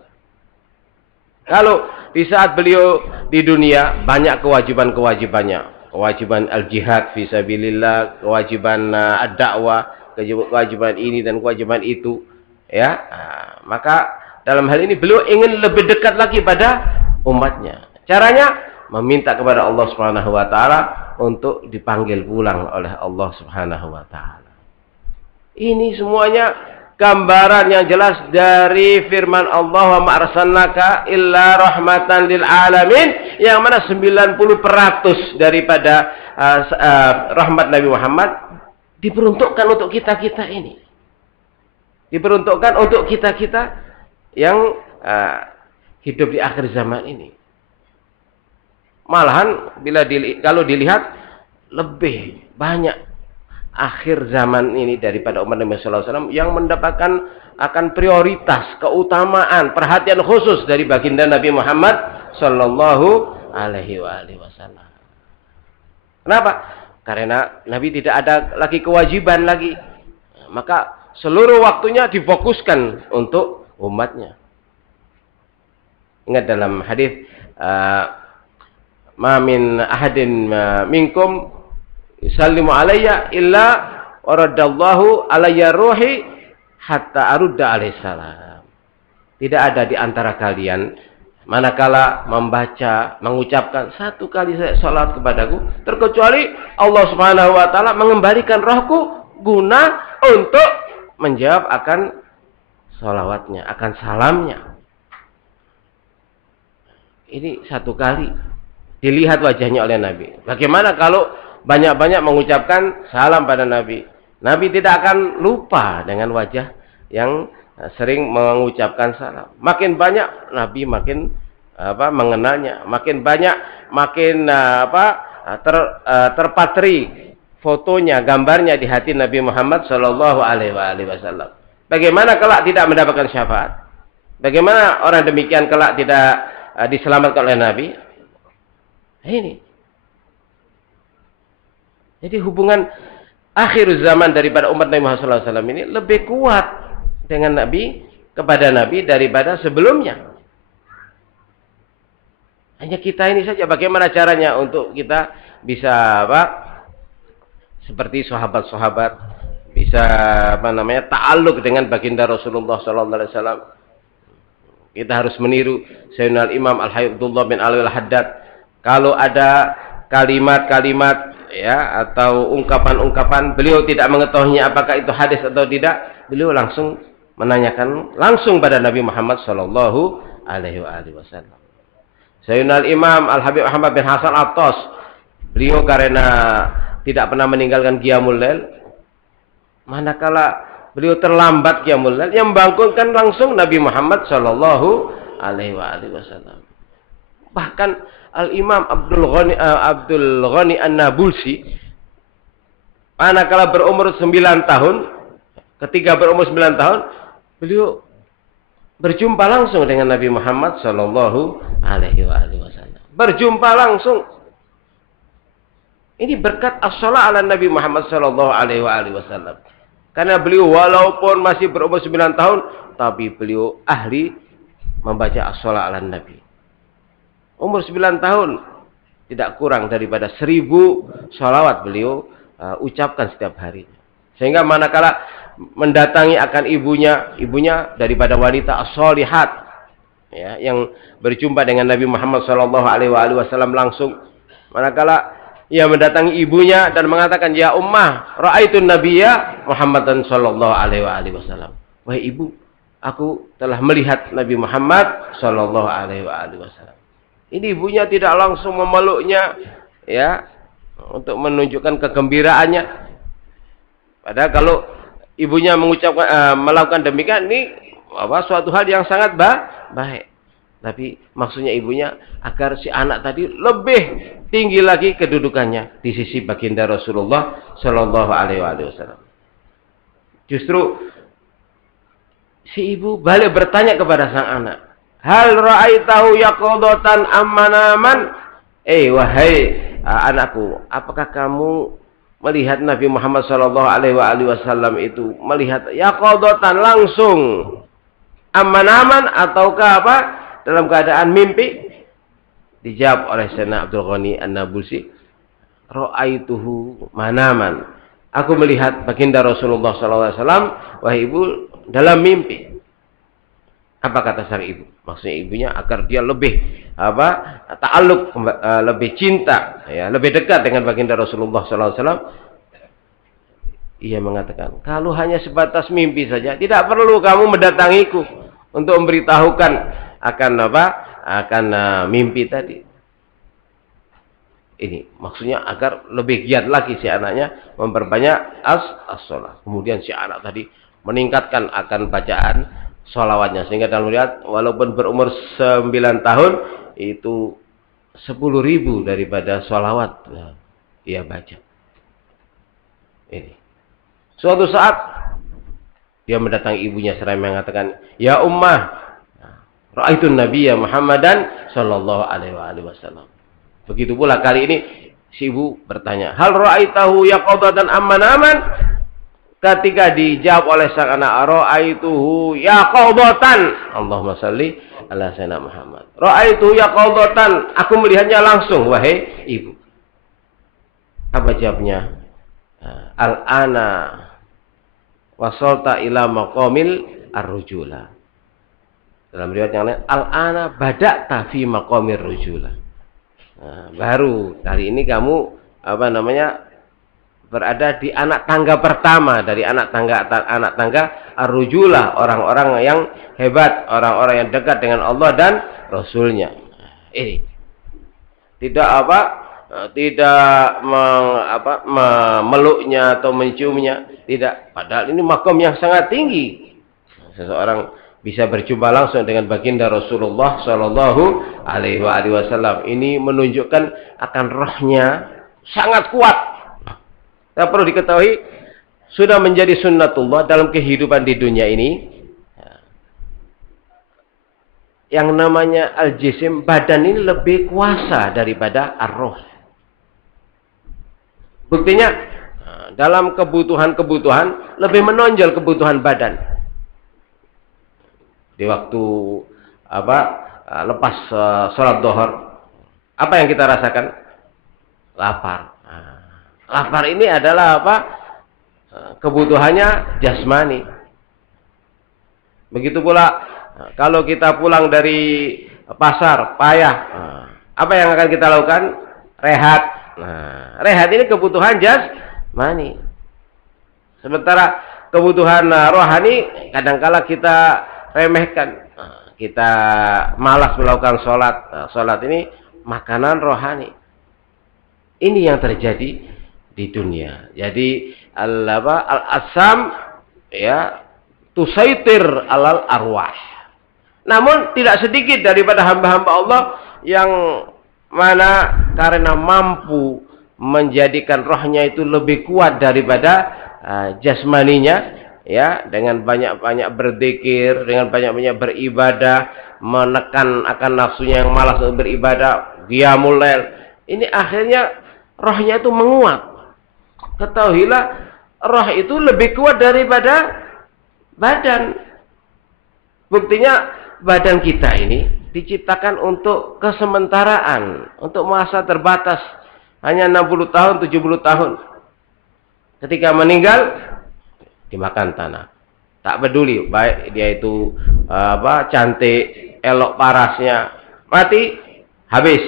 Kalau di saat beliau di dunia banyak kewajiban-kewajibannya, kewajiban al-jihad fi sabilillah, kewajiban ad-dakwah, kewajiban ini dan kewajiban itu, ya. Maka dalam hal ini beliau ingin lebih dekat lagi pada umatnya. Caranya meminta kepada Allah Subhanahu wa taala untuk dipanggil pulang oleh Allah Subhanahu wa taala. Ini semuanya gambaran yang jelas dari firman Allah, wa ma arsalnaka illa rahmatan lil alamin, yang mana 90% daripada rahmat Nabi Muhammad diperuntukkan untuk kita-kita ini. Diperuntukkan untuk kita-kita yang hidup di akhir zaman ini. Malahan kalau dilihat lebih banyak akhir zaman ini daripada umat Nabi sallallahu alaihi wasallam yang mendapatkan akan prioritas, keutamaan, perhatian khusus dari baginda Nabi Muhammad sallallahu alaihi wasallam. Kenapa? Karena Nabi tidak ada lagi kewajiban lagi. Maka seluruh waktunya difokuskan untuk umatnya. Ingat dalam hadis ma min ahadin minkum yusallimu alayya illa waradallahu alayya ruhi hatta arudda alaihi salam. Tidak ada di antara kalian manakala membaca, mengucapkan satu kali salat kepadaku, terkecuali Allah Subhanahu wa taala mengembalikan rohku guna untuk menjawab akan salawatnya, akan salamnya. Ini satu kali dilihat wajahnya oleh Nabi. Bagaimana kalau banyak-banyak mengucapkan salam pada Nabi? Nabi tidak akan lupa dengan wajah yang sering mengucapkan salam. Makin banyak Nabi makin mengenalnya, makin banyak makin terpatri fotonya, gambarnya di hati Nabi Muhammad sallallahu alaihi wasallam. Bagaimana kelak tidak mendapatkan syafaat? Bagaimana orang demikian kelak tidak diselamatkan oleh Nabi? Ini. Jadi hubungan akhir zaman daripada umat Nabi Muhammad sallallahu alaihi wasallam ini lebih kuat dengan Nabi, kepada Nabi daripada sebelumnya. Hanya kita ini saja, bagaimana caranya untuk kita bisa seperti sahabat-sahabat, bisa ta'alluq dengan baginda Rasulullah sallallahu alaihi wasallam. Kita harus meniru Sayyidina Imam Al-Habib Abdullah bin Alwi Al-Haddad. Kalau ada kalimat-kalimat ya atau ungkapan-ungkapan beliau tidak mengetahuinya apakah itu hadis atau tidak, beliau langsung menanyakan langsung pada Nabi Muhammad sallallahu alaihi wasallam. Sayyidina Imam Al-Habib Ahmad bin Hasan At-Tas, beliau karena tidak pernah meninggalkan qiyamul lail, manakala beliau terlambat qiyamul lail, yang membangunkan langsung Nabi Muhammad sallallahu alaihi wasallam. Bahkan Al-Imam Abdul Ghani An-Nabulsi, manakala berumur 9 tahun, ketika berumur 9 tahun, beliau berjumpa langsung dengan Nabi Muhammad sallallahu alaihi wasallam. Berjumpa langsung. Ini berkat as-shalah ala Nabi Muhammad sallallahu alaihi wasallam. Karena beliau walaupun masih berumur 9 tahun, tapi beliau ahli membaca as-shalah ala Nabi. Umur 9 tahun, tidak kurang daripada 1000 sholawat beliau ucapkan setiap harinya. Sehingga manakala mendatangi akan ibunya daripada wanita as-shalihat, ya, yang berjumpa dengan Nabi Muhammad sallallahu alaihi wasallam langsung, manakala ia mendatangi ibunya dan mengatakan, "Ya ummah, ra'aitun nabiyya Muhammadan sallallahu alaihi wasallam." Wahai ibu, aku telah melihat Nabi Muhammad sallallahu alaihi wasallam. Ini ibunya tidak langsung memeluknya, ya, untuk menunjukkan kegembiraannya. Padahal kalau ibunya mengucapkan melakukan demikian, ini suatu hal yang sangat baik. Tapi maksudnya ibunya agar si anak tadi lebih tinggi lagi kedudukannya di sisi baginda Rasulullah sallallahu alaihi wasallam. Justru si ibu balik bertanya kepada sang anak, "Hal ra'aitahu yaqadatan ammanaman?" Wahai anakku, apakah kamu melihat Nabi Muhammad sallallahu alaihi wasallam itu melihat yaqadatan langsung, aman-aman, ataukah dalam keadaan mimpi? Dijawab oleh Sayyidina Abdul Ghani An-Nabulsi, ra'aituhu manaman. Aku melihat baginda Rasulullah sallallahu alaihi wasallam, wahai ibu, dalam mimpi. Apa kata sang ibu? Maksudnya ibunya agar dia lebih ta'alluq, lebih cinta, ya, lebih dekat dengan baginda Rasulullah sallallahu alaihi wasallam. Ia mengatakan, kalau hanya sebatas mimpi saja, tidak perlu kamu mendatangiku untuk memberitahukan akan akan mimpi tadi. Ini maksudnya agar lebih giat lagi si anaknya memperbanyak as-shalah. Kemudian si anak tadi meningkatkan akan bacaan sholawatnya, sehingga dalam riwayat walaupun berumur 9 tahun itu 10.000 daripada sholawat ia baca. Ini. Suatu saat dia mendatangi ibunya seraya mengatakan, "Ya ummah, ra'aitun nabiyya Muhammadan sallallahu alaihi wasallam." Begitu pula kali ini si ibu bertanya, "Hal ra'aitahu yaqadatan aman-aman?" Ketika dijawab oleh sang anak, "Ra'aituhu yaqadatan." Allahumma shalli ala sayyidina Muhammad. "Ra'aituhu yaqadatan." Aku melihatnya langsung, wahai ibu. Apa jawabnya? "Al-ana wasalta ila maqamil ar-rujula." Dalam riwayat yang lain, "Al-ana bada'ta fi maqamir rujula." Baru kali ini kamu berada di anak tangga pertama dari anak tangga ar-rujula, orang-orang yang hebat, orang-orang yang dekat dengan Allah dan Rasulnya. Ini tidak memeluknya atau menciumnya, tidak. Padahal ini makom yang sangat tinggi. Seseorang bisa berjumpa langsung dengan baginda Rasulullah sallallahu alaihi wasallam. Ini menunjukkan akan rohnya sangat kuat. Nah, perlu diketahui sudah menjadi sunnatullah dalam kehidupan di dunia ini. Yang namanya al-jisim, badan ini lebih kuasa daripada ar-roh. Buktinya dalam kebutuhan-kebutuhan lebih menonjol kebutuhan badan. di waktu lepas sholat zuhur, apa yang kita rasakan? Lapar. Lapar ini adalah kebutuhannya jasmani. Begitu pula kalau kita pulang dari pasar payah, apa yang akan kita lakukan? Rehat. Rehat ini kebutuhan jasmani. Sementara kebutuhan rohani kadangkala kita remehkan. Kita malas melakukan sholat. Sholat ini makanan rohani. Ini yang terjadi di dunia. Jadi al-asam ya tusaitir alal arwah. Namun tidak sedikit daripada hamba-hamba Allah yang mana karena mampu menjadikan rohnya itu lebih kuat daripada jasmaninya, ya, dengan banyak-banyak berzikir, dengan banyak-banyak beribadah, menekan akan nafsunya yang malas untuk beribadah, qiyamul lail. Ini akhirnya rohnya itu menguat. Ketahuilah, roh itu lebih kuat daripada badan. Buktinya badan kita ini diciptakan untuk kesementaraan, untuk masa terbatas, hanya 60 tahun, 70 tahun. Ketika meninggal, dimakan tanah. Tak peduli, baik dia itu cantik, elok parasnya, mati, habis,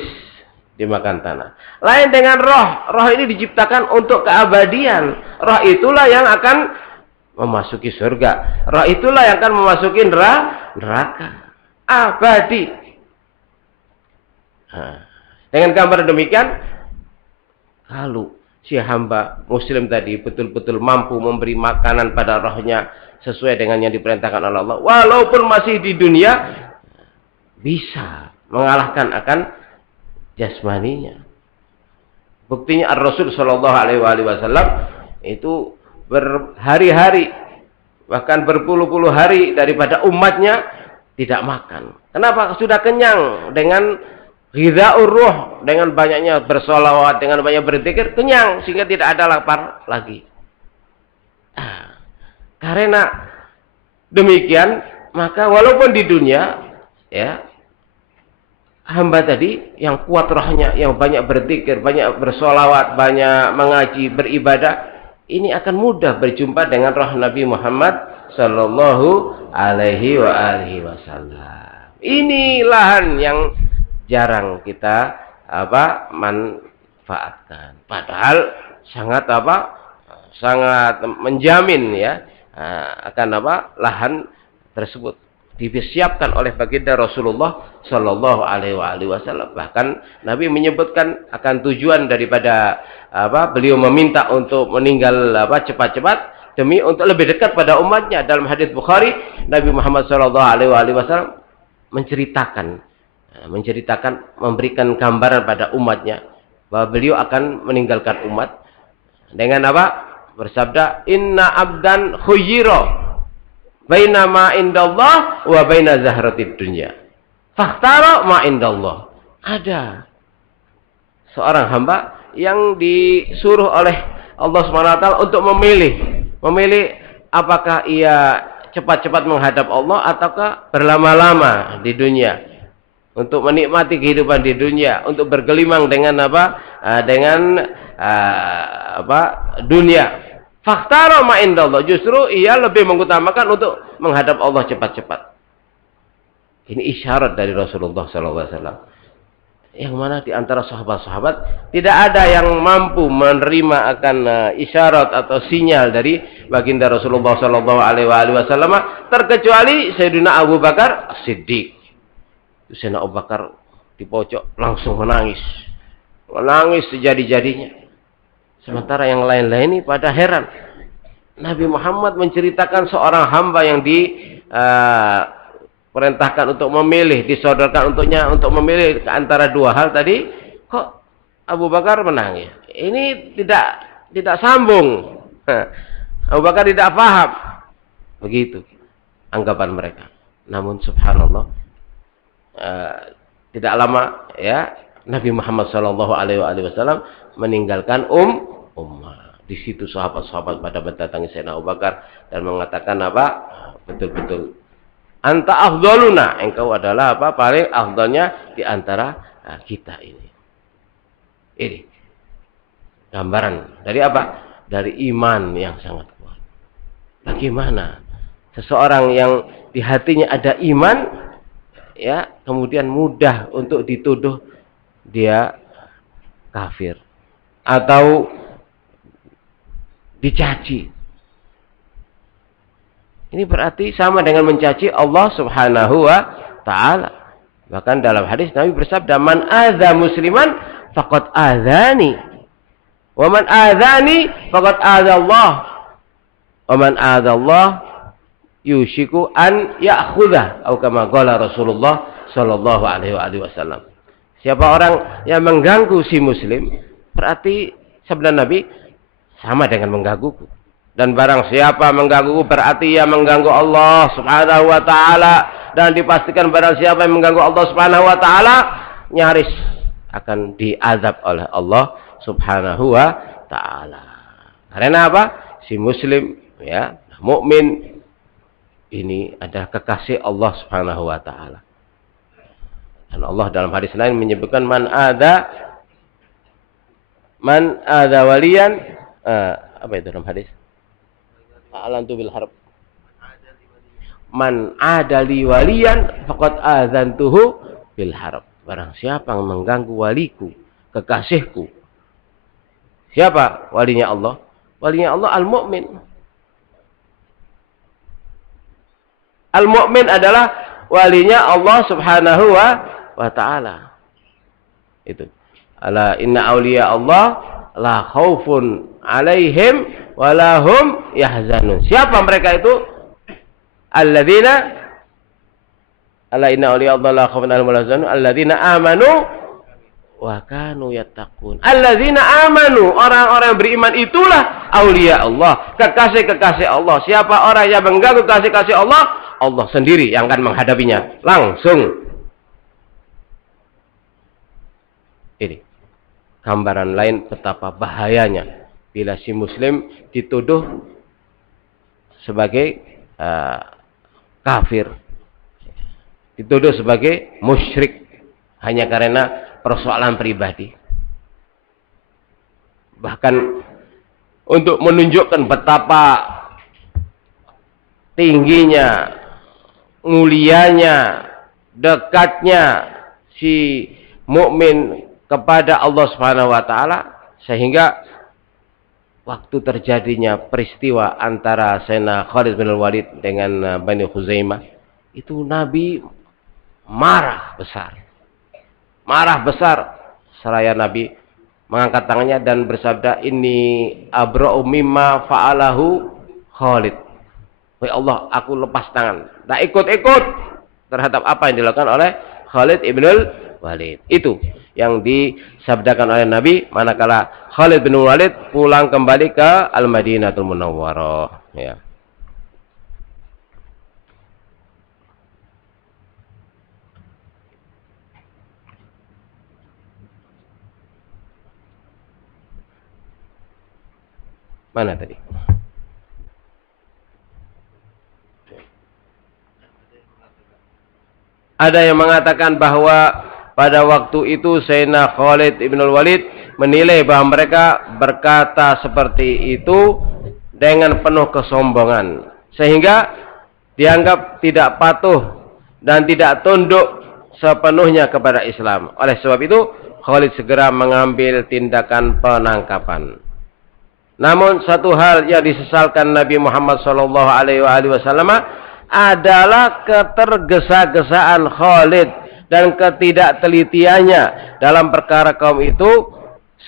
dimakan tanah. Lain dengan roh. Roh ini diciptakan untuk keabadian. Roh itulah yang akan memasuki surga. Roh itulah yang akan memasuki neraka. Abadi. Dengan gambar demikian, kalau si hamba muslim tadi betul-betul mampu memberi makanan pada rohnya sesuai dengan yang diperintahkan oleh Allah, walaupun masih di dunia, bisa mengalahkan akan jasmaninya. Buktinya Ar-Rasul Shallallahu Alaihi Wasallam itu berhari-hari, bahkan berpuluh-puluh hari daripada umatnya tidak makan. Kenapa? Sudah kenyang dengan ghidha'ur ruh, dengan banyaknya bersolawat, dengan banyak berzikir, kenyang sehingga tidak ada lapar lagi. Karena demikian, maka walaupun di dunia, ya, hamba tadi yang kuat rohnya, yang banyak berzikir, banyak bersolawat, banyak mengaji, beribadah, ini akan mudah berjumpa dengan roh Nabi Muhammad Sallallahu Alaihi Wasallam. Ini lahan yang jarang kita manfaatkan. Padahal sangat sangat menjamin, ya, akan lahan tersebut disiapkan oleh baginda Rasulullah Shallallahu Alaihi Wasallam. Bahkan Nabi menyebutkan akan tujuan daripada beliau meminta untuk meninggal cepat-cepat demi untuk lebih dekat pada umatnya. Dalam hadis Bukhari, Nabi Muhammad Shallallahu Alaihi Wasallam menceritakan, memberikan gambaran pada umatnya bahwa beliau akan meninggalkan umat dengan bersabda, Inna abdan khuyiro baina ma indallah wa baina zahratid dunya. Fakhtara ma indallah. Ada seorang hamba yang disuruh oleh Allah SWT untuk memilih apakah ia cepat-cepat menghadap Allah ataukah berlama-lama di dunia untuk menikmati kehidupan di dunia, untuk bergelimang dengan dunia. Fakhtara ma indallah, justru ia lebih mengutamakan untuk menghadap Allah cepat-cepat. Ini isyarat dari Rasulullah SAW. Yang mana di antara sahabat-sahabat tidak ada yang mampu menerima akan isyarat atau sinyal dari baginda Rasulullah SAW terkecuali Sayyidina Abu Bakar As-Siddiq. Sayyidina Abu Bakar di pojok langsung menangis sejadi-jadinya. Sementara yang lain-lain ini pada heran. Nabi Muhammad menceritakan seorang hamba yang diperintahkan untuk memilih, disodorkan untuknya untuk memilih antara dua hal tadi. Kok Abu Bakar menangis? Ini tidak sambung. Abu Bakar tidak paham. Begitu anggapan mereka. Namun subhanallah, tidak lama, ya, Nabi Muhammad SAW meninggalkan ummah. Di situ sahabat-sahabat pada mendatangi Sayyidina Abu Bakar dan mengatakan betul-betul Anta afdaluna, engkau adalah apa? Paling afdalnya di antara kita ini. Ini gambaran dari apa? Dari iman yang sangat kuat. Bagaimana seseorang yang di hatinya ada iman, ya, kemudian mudah untuk dituduh dia kafir atau dicaci. Ini berarti sama dengan mencaci Allah Subhanahu wa taala. Bahkan dalam hadis Nabi bersabda, "Man adza musliman faqad adzani. Wa man adzani faqad adza Allah. Wa man adza Allah yushiku an ya'khudha." Atau kama qala Rasulullah sallallahu alaihi wasallam. Siapa orang yang mengganggu si muslim, berarti sabda Nabi sama dengan menggangguku. Dan barang siapa menggangguku berarti ia mengganggu Allah Subhanahu wa taala, dan dipastikan barang siapa yang mengganggu Allah Subhanahu wa taala nyaris akan diazab oleh Allah Subhanahu wa taala. Karena apa? Si muslim, ya, mukmin ini adalah kekasih Allah Subhanahu wa taala. Dan Allah dalam hadis lain menyebutkan man ada waliyan, apa itu dalam hadis? Alantu bil harb. Man adali waliyan faqad azantuhu bil harb. Barang siapa yang mengganggu waliku, kekasihku. Siapa walinya Allah? Walinya Allah al-mu'min. Al-mu'min adalah walinya Allah Subhanahu wa taala. Itu. Ala inna awliya Allah la khaufun alaihim walahum yahzanun. Siapa mereka itu? Alladzina ala inna awliya Allah la khaufun alaihim walahum yahzanun alladzina amanu wa kanu yattaqun. Alladzina amanu, orang-orang yang beriman itulah aulia Allah, kekasih-kekasih Allah. Siapa orang yang mengganggu kekasih-kekasih Allah, Allah sendiri yang akan menghadapinya langsung. Ini gambaran lain betapa bahayanya bila si muslim dituduh sebagai kafir, dituduh sebagai musyrik hanya karena persoalan pribadi. Bahkan untuk menunjukkan betapa tingginya, mulianya, dekatnya si mukmin kepada Allah Subhanahu wa taala, sehingga waktu terjadinya peristiwa antara Sayyidina Khalid bin Walid dengan Bani Khuzaimah, itu Nabi marah besar. Marah besar. Seraya Nabi mengangkat tangannya dan bersabda, "Inni abra'u mimma fa'alahu Khalid." Wahai Allah, aku lepas tangan. Tak ikut-ikut terhadap apa yang dilakukan oleh Khalid ibnul Walid. Itu yang disabdakan oleh Nabi manakala Khalid bin Walid pulang kembali ke Al-Madinatul Munawwarah, ya. Mana tadi? Ada yang mengatakan bahwa pada waktu itu Sayyidina Khalid ibn Walid menilai bahwa mereka berkata seperti itu dengan penuh kesombongan, sehingga dianggap tidak patuh dan tidak tunduk sepenuhnya kepada Islam. Oleh sebab itu Khalid segera mengambil tindakan penangkapan. Namun satu hal yang disesalkan Nabi Muhammad SAW adalah ketergesa-gesaan Khalid dan ketidaktelitiannya dalam perkara kaum itu,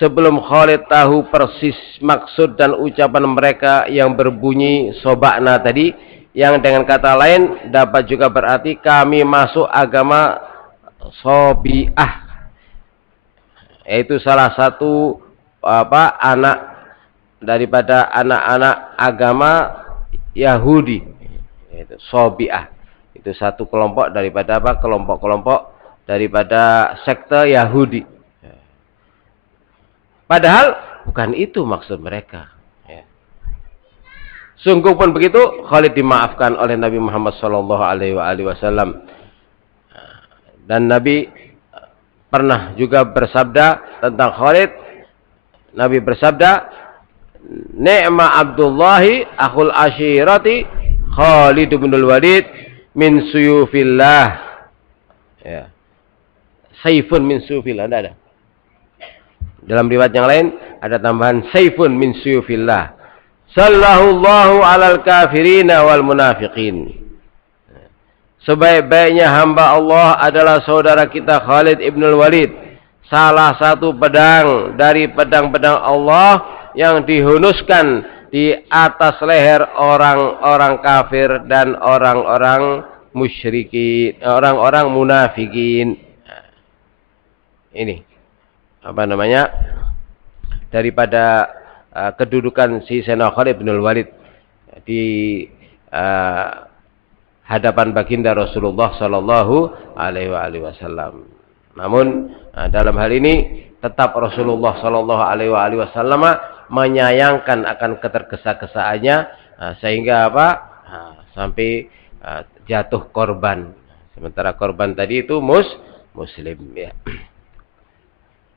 sebelum Khalid tahu persis maksud dan ucapan mereka yang berbunyi sobakna tadi, yang dengan kata lain dapat juga berarti kami masuk agama Sobiah, yaitu salah satu anak daripada anak-anak agama Yahudi, yaitu Sobiah. Itu satu kelompok daripada kelompok-kelompok daripada sekte Yahudi. Padahal bukan itu maksud mereka. Sungguh pun begitu, Khalid dimaafkan oleh Nabi Muhammad sallallahu alaihi wasallam. Dan Nabi pernah juga bersabda tentang Khalid. Nabi bersabda, "Ni'ma Abdullahi akhul ashirati Khalid bin Walid min suyufillah." Ya. Saifun min suyufillah, ada. Dalam riwayat yang lain ada tambahan saifun min suyufillah. Sallallahu alal kafirina wal munafiqin. Sebaik-baiknya hamba Allah adalah saudara kita Khalid ibn Walid. Salah satu pedang dari pedang-pedang Allah yang dihunuskan di atas leher orang-orang kafir dan orang-orang musyrikin, orang-orang munafikin. Ini apa namanya? Daripada kedudukan si Sayyidina Khalid bin Walid di hadapan baginda Rasulullah sallallahu alaihi wasallam. Namun dalam hal ini tetap Rasulullah sallallahu alaihi wasallam menyayangkan akan ketergesa-gesaannya sehingga apa? Sampai jatuh korban. Sementara korban tadi itu muslim ya.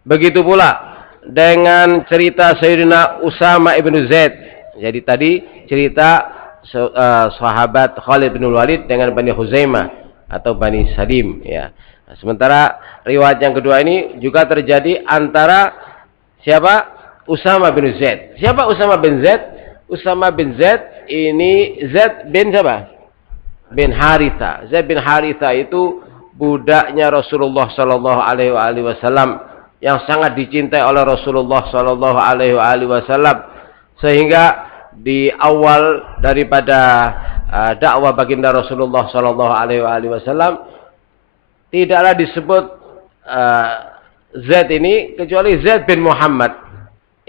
Begitu pula dengan cerita Sayyidina Usama ibn Zaid. Jadi tadi cerita sahabat Khalid bin Walid dengan Bani Huzaimah atau Bani Salim ya. Nah, sementara riwayat yang kedua ini juga terjadi antara siapa? Usama bin Zaid. Siapa Usama bin Zaid? Usama bin Zaid ini Zaid bin siapa? Bin Haritha. Zaid bin Haritha itu budaknya Rasulullah sallallahu alaihi wasallam yang sangat dicintai oleh Rasulullah sallallahu alaihi wasallam sehingga di awal daripada dakwah baginda Rasulullah sallallahu alaihi wasallam tidaklah disebut Zaid ini kecuali Zaid bin Muhammad.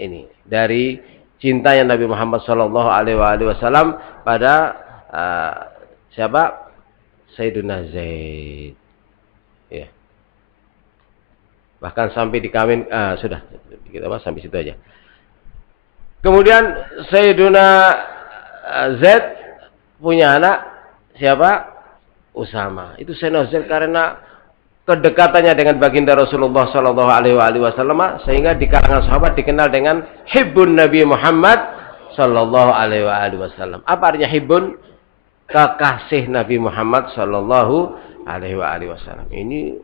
Ini dari cintanya Nabi Muhammad sallallahu alaihi wasallam pada siapa? Sayyidina Zaid. Ya. Bahkan sampai dikawin sudah kita sampai situ aja. Kemudian Sayyiduna Zaid punya anak siapa? Usama. Itu Sayyidina Zaid karena kedekatannya dengan baginda Rasulullah sallallahu alaihi wasallam sehingga di kalangan sahabat dikenal dengan hibbun Nabi Muhammad sallallahu alaihi wasallam. Apa artinya hibbun? Kekasih Nabi Muhammad sallallahu alaihi wasallam. Ini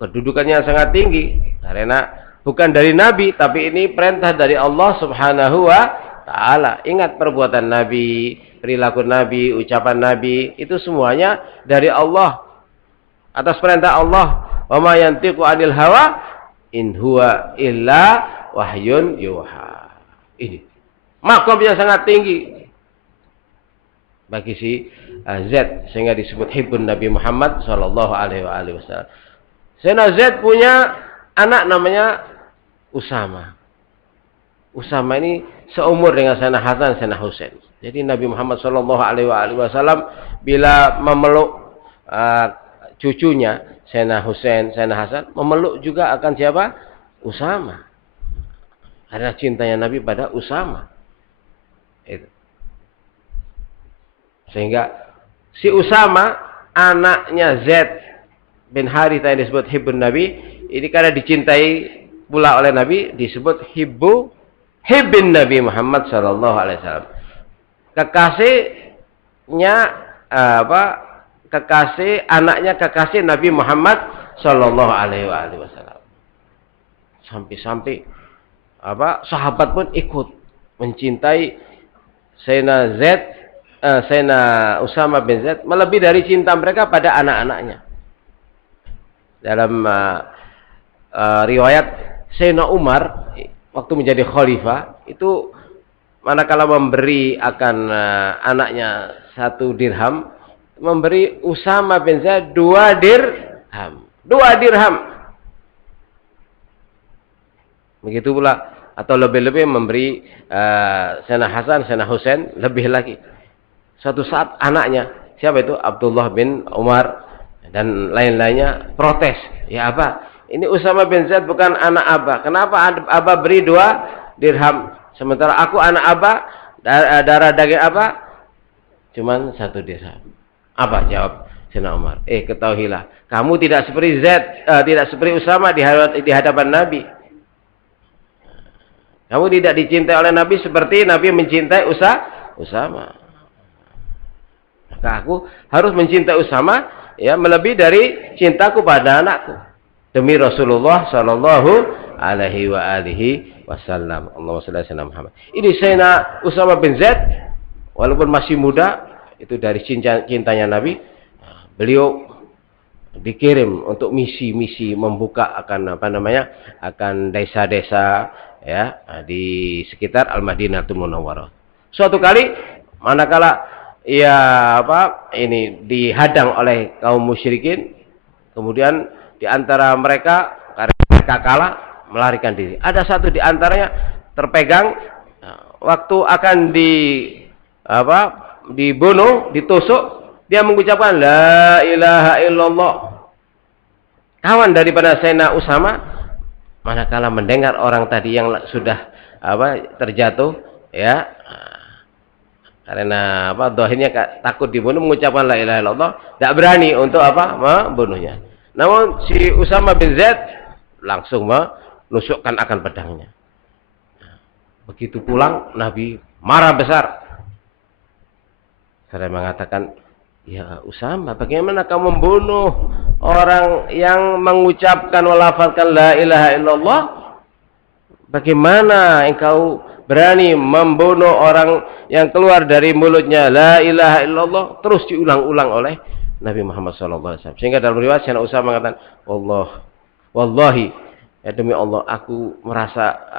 kedudukannya sangat tinggi karena bukan dari Nabi, tapi ini perintah dari Allah Subhanahu wa Ta'ala. Ingat perbuatan Nabi, perilaku Nabi, ucapan Nabi, itu semuanya dari Allah. Atas perintah Allah. Wa ma yantiqu 'anil hawa in huwa illa wahyun yuha. Ini makamnya sangat tinggi bagi si Z sehingga disebut hibbun Nabi Muhammad sallallahu alaihi wasallam. Sayyidina Z punya anak namanya Usama. Usama ini seumur dengan Sayyidina Hasan, Sayyidina Husain. Jadi Nabi Muhammad sallallahu alaihi wasallam bila memeluk cucunya Sayyidina Husain, Sayyidina Hasan, memeluk juga akan siapa? Usama. Karena cintanya Nabi pada Usama. Itu. Sehingga si Usama anaknya Zaid bin Haritha yang disebut hibbun Nabi, ini karena dicintai pula oleh Nabi disebut hibbin Nabi Muhammad sallallahu alaihi wasallam. Kekasihnya anaknya kekasih Nabi Muhammad sallallahu alaihi wasallam. Sampai-sampai sahabat pun ikut mencintai Sayyidina Usama bin Zaid melebihi dari cinta mereka pada anak-anaknya. Dalam riwayat Sayyidina Umar waktu menjadi khalifah itu manakala memberi akan anaknya 1 dirham, memberi Usama bin Zaid 2 dirham. 2 dirham. Begitu pula atau lebih-lebih memberi Sayyidina Hasan, Sayyidina Husain lebih lagi. Suatu saat anaknya siapa itu? Abdullah bin Umar dan lain-lainnya protes. Ya apa? Ini Usama bin Zaid bukan anak Abah. Kenapa Abah beri 2 dirham? Sementara aku anak Abah Darah daging apa? Cuman satu dirham. Apa jawab Sayyidina Umar? Ketahuilah, kamu tidak seperti Zaid, tidak seperti Usama di hadapan Nabi. Kamu tidak dicintai oleh Nabi seperti Nabi mencintai Usama. Maka aku harus mencintai Usama ya melebihi dari cintaku pada anakku. Demi Rasulullah sallallahu alaihi wasallam. Allahumma shalli ala Muhammad. Ini Sayyidina Usama bin Zaid walaupun masih muda, itu dari cintanya Nabi, beliau dikirim untuk misi-misi membuka akan akan desa-desa ya di sekitar Al-Madinatul Munawwarah. Suatu kali manakala dihadang oleh kaum musyrikin, kemudian di antara mereka karena mereka kalah melarikan diri. Ada satu di antaranya terpegang waktu akan dibunuh, ditusuk, dia mengucapkan la ilaha illallah. Kawan daripada Sayyidina Usama manakala mendengar orang tadi yang sudah terjatuh ya karena dohirnya takut dibunuh, mengucapkan la ilaha illallah, tidak berani untuk membunuhnya. Namun si Usama bin Zaid langsung menusukkan akan pedangnya. Begitu pulang Nabi marah besar. Saya mengatakan, ya Usama, bagaimana kamu membunuh orang yang mengucapkan melafazkan la ilaha illallah? Bagaimana engkau berani membunuh orang yang keluar dari mulutnya la ilaha illallah? Terus diulang-ulang oleh Nabi Muhammad SAW. Sehingga dalam riwayat Sayyidina Usama mengatakan, wallahi, ya demi Allah, aku merasa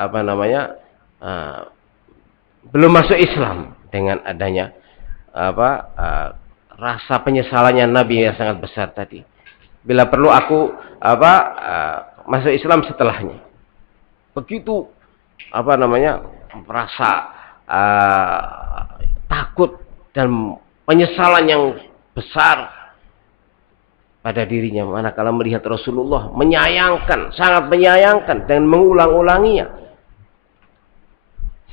belum masuk Islam dengan adanya rasa penyesalannya Nabi yang sangat besar tadi. Bila perlu aku masuk Islam setelahnya. Begitu merasa takut dan penyesalan yang besar pada dirinya manakala melihat Rasulullah sangat menyayangkan dan mengulang-ulanginya.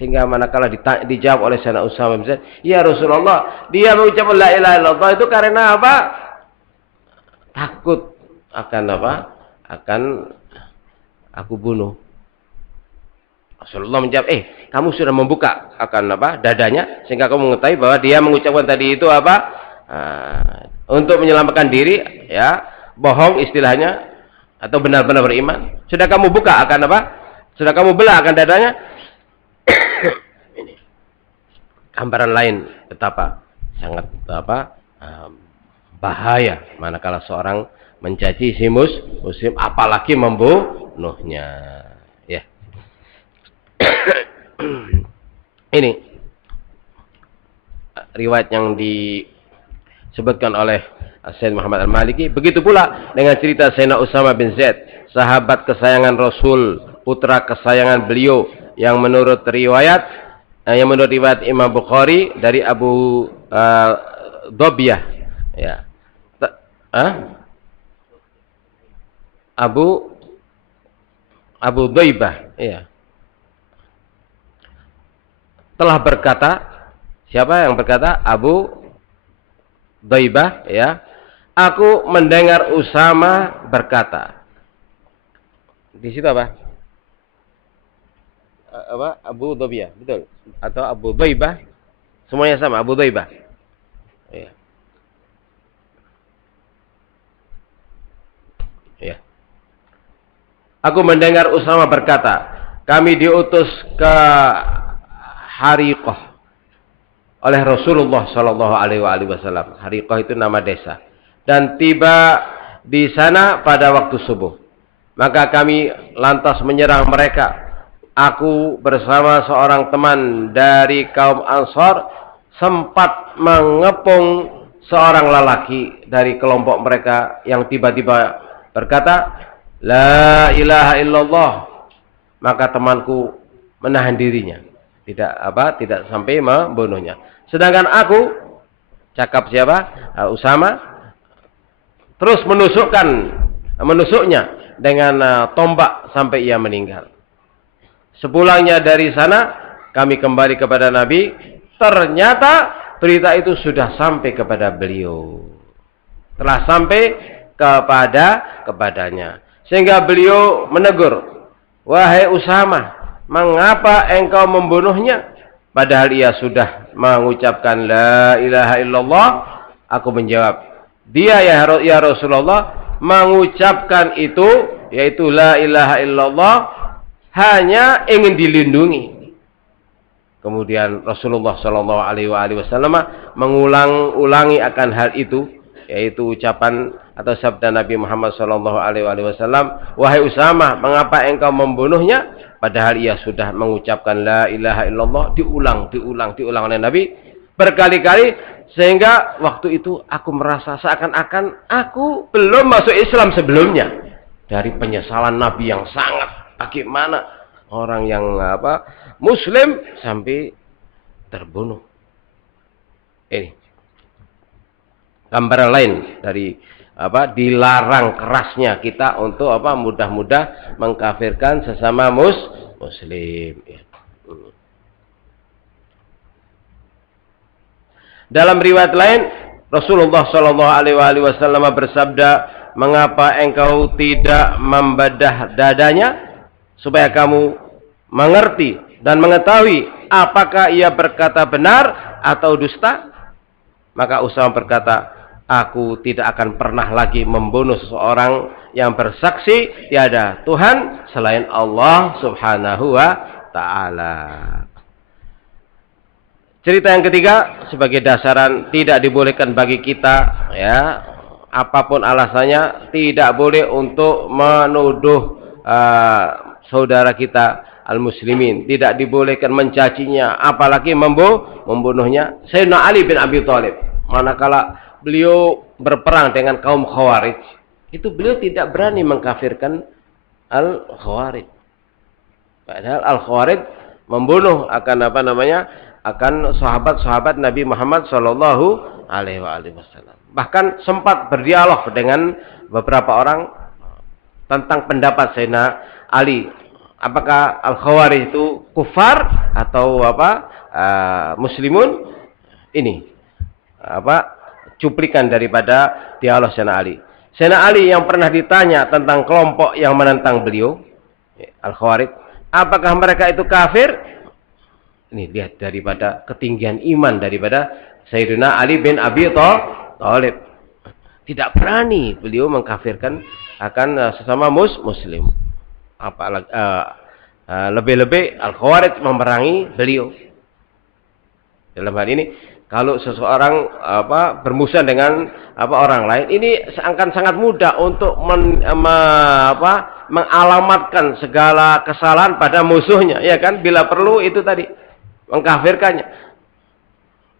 Sehingga manakala dijawab oleh Sayyidina Usama bin Zaid, ya Rasulullah, dia mengucapkan la ilaha illallah itu karena apa? Takut akan aku bunuh. Rasulullah menjawab, kamu sudah membuka akan dadanya sehingga kamu mengetahui bahwa dia mengucapkan tadi itu untuk menyelamatkan diri, ya, bohong istilahnya atau benar-benar beriman. Sudah kamu buka akan Sudah kamu belah akan dadanya. Ini gambaran lain betapa sangat bahaya manakala seorang mencaci si muslim apalagi membunuhnya, ya. Ini riwayat yang disebutkan oleh Sayyid Muhammad Al-Maliki. Begitu pula dengan cerita Sayyidina Usama bin Zaid, sahabat kesayangan Rasul, putra kesayangan beliau, yang menurut riwayat Imam Bukhari dari Abu Dobiyah, ya. Abu Dhaibah, ya. Telah berkata, siapa yang berkata? Abu Dhaibah, ya. Aku mendengar Usama berkata. Di situ Abu Dhaibah, betul? Atau Abu Dhaibah? Semuanya sama, Abu Dhaibah. Ya. Ya. Aku mendengar Usama berkata, kami diutus ke Hariqah oleh Rasulullah Shallallahu Alaihi Wasallam. Hariqah itu nama desa. Dan tiba di sana pada waktu subuh. Maka kami lantas menyerang mereka. Aku bersama seorang teman dari kaum Ansar sempat mengepung seorang lelaki dari kelompok mereka yang tiba-tiba berkata, la ilaha illallah. Maka temanku menahan dirinya. Tidak sampai membunuhnya. Sedangkan aku, cakap siapa? Usama, terus menusuknya dengan tombak sampai ia meninggal. Sepulangnya dari sana, kami kembali kepada Nabi Ternyata berita itu sudah sampai kepada beliau. Telah sampai kepadanya. Sehingga beliau menegur, "Wahai Usama, mengapa engkau membunuhnya? Padahal ia sudah mengucapkan la ilaha illallah." Aku menjawab, "Dia ya Rasulullah mengucapkan itu, yaitu la ilaha illallah, hanya ingin dilindungi." Kemudian Rasulullah Shallallahu Alaihi Wasallam mengulang-ulangi akan hal itu, yaitu ucapan atau sabda Nabi Muhammad Shallallahu Alaihi Wasallam, "Wahai Usama, mengapa engkau membunuhnya? Padahal ia sudah mengucapkan la ilaha illallah." Diulang oleh Nabi berkali-kali, sehingga waktu itu aku merasa seakan-akan aku belum masuk Islam sebelumnya. Dari penyesalan Nabi yang sangat, bagaimana orang yang Muslim sampai terbunuh. Ini gambaran lain dari dilarang kerasnya kita untuk mudah-mudah mengkafirkan sesama muslim. Dalam riwayat lain, Rasulullah Shallallahu Alaihi Wasallam bersabda, "Mengapa engkau tidak membedah dadanya supaya kamu mengerti dan mengetahui apakah ia berkata benar atau dusta?" Maka Usama berkata, "Aku tidak akan pernah lagi membunuh seseorang yang bersaksi tiada Tuhan selain Allah Subhanahu wa Ta'ala." Cerita yang ketiga, sebagai dasaran tidak dibolehkan bagi kita, ya, apapun alasannya, tidak boleh untuk menuduh saudara kita al-muslimin, tidak dibolehkan mencacinya, apalagi membunuhnya. Sayyidina Ali bin Abi Thalib, manakala beliau berperang dengan kaum Khawarij, itu beliau tidak berani mengkafirkan al-Khawarij. Padahal al-Khawarij membunuh akan sahabat-sahabat Nabi Muhammad Shallallahu Alaihi Wasallam. Bahkan sempat berdialog dengan beberapa orang tentang pendapat Sayyidina Ali, apakah al-Khawarij itu kufar atau muslimun? Ini cuplikan daripada dialog Sayyidina Ali. Sayyidina Ali yang pernah ditanya tentang kelompok yang menentang beliau, al-Khawarij, apakah mereka itu kafir? Ini lihat daripada ketinggian iman daripada Sayyidina Ali bin Abi Thalib. Tidak berani beliau mengkafirkan akan sesama muslim. Apalagi lebih-lebih al-Khawarij memerangi beliau. Dalam hal ini, kalau seseorang bermusuhan dengan orang lain, ini akan sangat mudah untuk mengalamatkan segala kesalahan pada musuhnya, ya kan? Bila perlu itu tadi mengkafirkannya.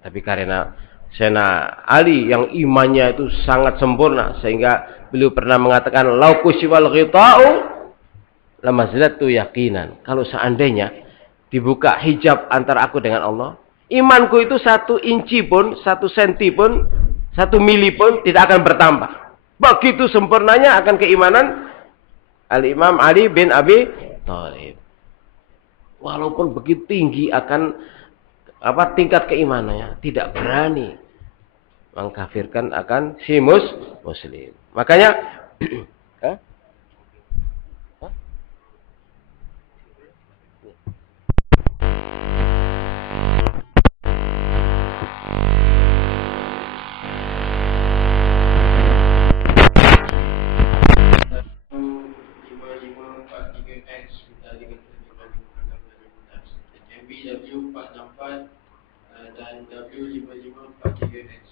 Tapi karena Sayyidina Ali yang imannya itu sangat sempurna, sehingga beliau pernah mengatakan, "Lau kusyifal ghita'u lamazlatu yaqinan." Kalau seandainya dibuka hijab antara aku dengan Allah, imanku itu 1 inci pun, 1 senti pun, 1 mili pun tidak akan bertambah. Begitu sempurnanya akan keimanan Al-Imam Ali bin Abi Thalib. Walaupun begitu tinggi akan tingkat keimanannya, tidak berani mengkafirkan akan si muslim. Makanya W464 dan W5543X.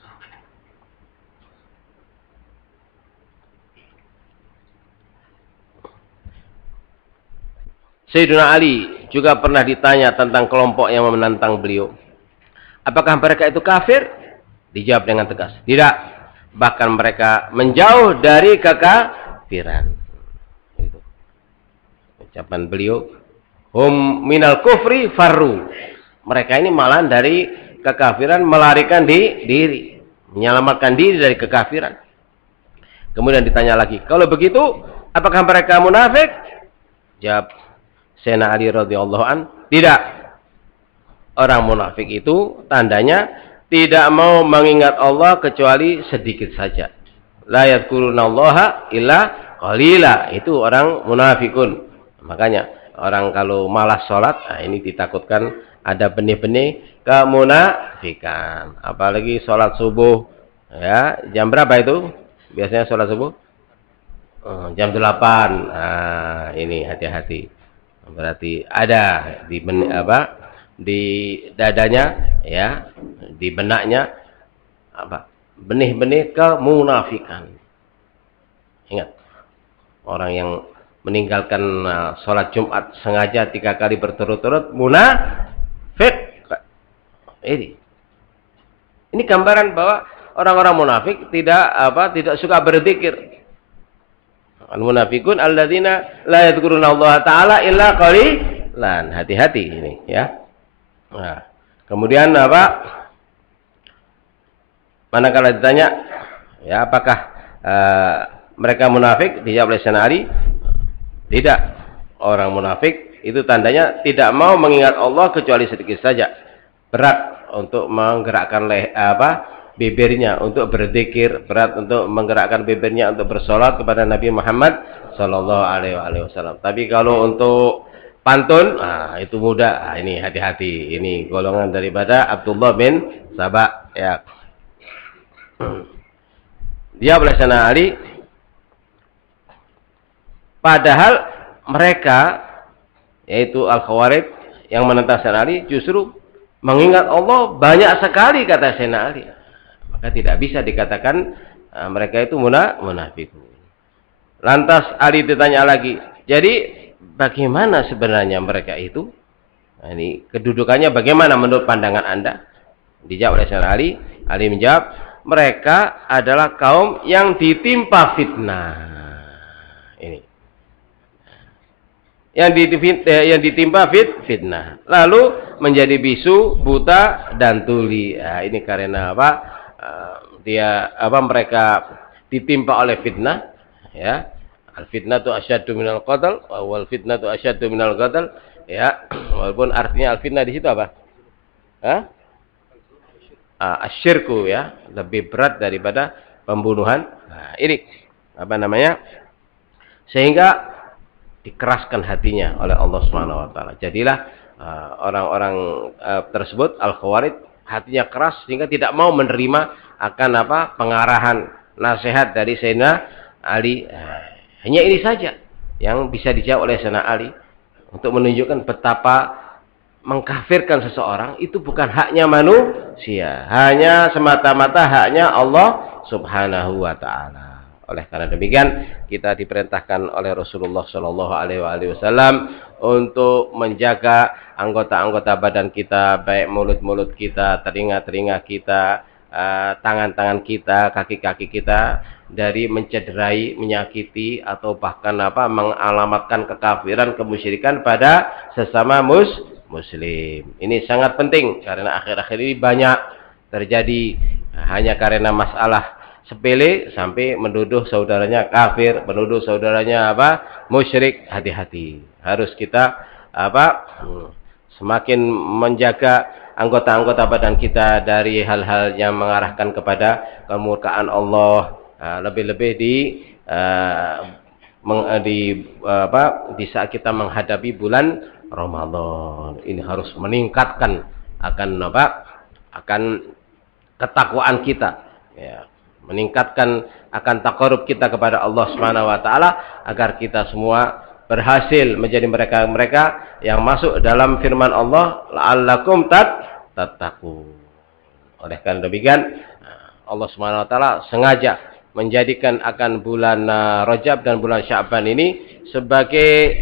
Sayyidina Ali juga pernah ditanya tentang kelompok yang menentang beliau, apakah mereka itu kafir? Dijawab dengan tegas, tidak. Bahkan mereka menjauh dari kekafiran. Itu ucapan beliau, hum minal kufri farru. Mereka ini malah dari kekafiran melarikan diri, menyelamatkan diri dari kekafiran. Kemudian ditanya lagi, kalau begitu apakah mereka munafik? Jawab Sayyidina Ali radhiyallahu an, tidak. Orang munafik itu tandanya tidak mau mengingat Allah kecuali sedikit saja. La yadhkurunallaha illa qalila. Itu orang munafikun. Makanya orang kalau malas sholat, nah ini ditakutkan ada benih-benih kemunafikan. Apalagi sholat subuh, ya jam berapa itu? Biasanya sholat subuh? Jam 8. Nah, ini hati-hati. Berarti ada di di dadanya, ya, di benaknya benih-benih kemunafikan. Ingat, orang yang meninggalkan sholat Jumat sengaja 3 kali berturut-turut munafik. Ini gambaran bahwa orang-orang munafik tidak suka berzikir. Al-munafiqun alladzina la yadhkuruna Allah taala illa qalilan. Hati-hati ini, ya. Nah, kemudian manakala ditanya, ya, apakah mereka munafik? Dijawab oleh Sayyidina Ali, tidak. Orang munafik itu tandanya tidak mau mengingat Allah kecuali sedikit saja. Berat untuk menggerakkan bibirnya untuk berzikir, berat untuk menggerakkan bibirnya untuk bersolat kepada Nabi Muhammad Sallallahu Alaihi Wasallam. Tapi kalau untuk pantun, itu mudah. Ini hati-hati. Ini golongan daripada Abdullah bin Sabah. Ya. Dia oleh Sayyidina Ali. Padahal mereka, yaitu Al-Khawarij yang menentang Sayyidina Ali, justru mengingat Allah banyak sekali, kata Sayyidina Ali. Maka tidak bisa dikatakan mereka itu munafikun. Lantas Ali ditanya lagi, jadi bagaimana sebenarnya mereka itu? Nah, ini kedudukannya bagaimana menurut pandangan Anda? Dijawab oleh Sayyidina Ali. Ali menjawab, mereka adalah kaum yang ditimpa fitnah. Ini. Yang ditimpa fitnah. Lalu menjadi bisu, buta, dan tuli. Nah, ini karena apa? Mereka ditimpa oleh fitnah, ya. Al-fitnah tu asyaddu minal qatl, wal fitnah tu asyaddu minal qatl, ya. Walaupun artinya al-fitnah di situ apa? Asyirku, ya, lebih berat daripada pembunuhan. Nah, ini sehingga dikeraskan hatinya oleh Allah Subhanahu wa taala. Jadilah orang-orang tersebut Al-Khawarij hatinya keras sehingga tidak mau menerima akan pengarahan nasihat dari Sayyidina Ali. Hanya ini saja yang bisa dijawab oleh Sayyidina Ali untuk menunjukkan betapa mengkafirkan seseorang itu bukan haknya manusia, hanya semata-mata haknya Allah Subhanahu wa taala. Oleh karena demikian, kita diperintahkan oleh Rasulullah Shallallahu alaihi wasallam untuk menjaga anggota-anggota badan kita, baik mulut-mulut kita, telinga-telinga kita, tangan-tangan kita, kaki-kaki kita dari mencederai, menyakiti atau bahkan mengalamatkan kekafiran, kemusyrikan pada sesama muslim. Ini sangat penting karena akhir-akhir ini banyak terjadi hanya karena masalah sepele sampai menuduh saudaranya kafir, menuduh saudaranya musyrik. Hati-hati. Harus kita semakin menjaga anggota-anggota badan kita dari hal-hal yang mengarahkan kepada kemurkaan Allah. Lebih-lebih di saat kita menghadapi bulan Ramadan. Ini harus meningkatkan akan ketakwaan kita, ya. Meningkatkan akan taqarrub kita kepada Allah Subhanahu wa taala agar kita semua berhasil menjadi mereka-mereka yang masuk dalam firman Allah, la'allakum tattaqun. Oleh karena demikian, Allah Subhanahu wa taala sengaja menjadikan akan bulan Rajab dan bulan Sya'ban ini sebagai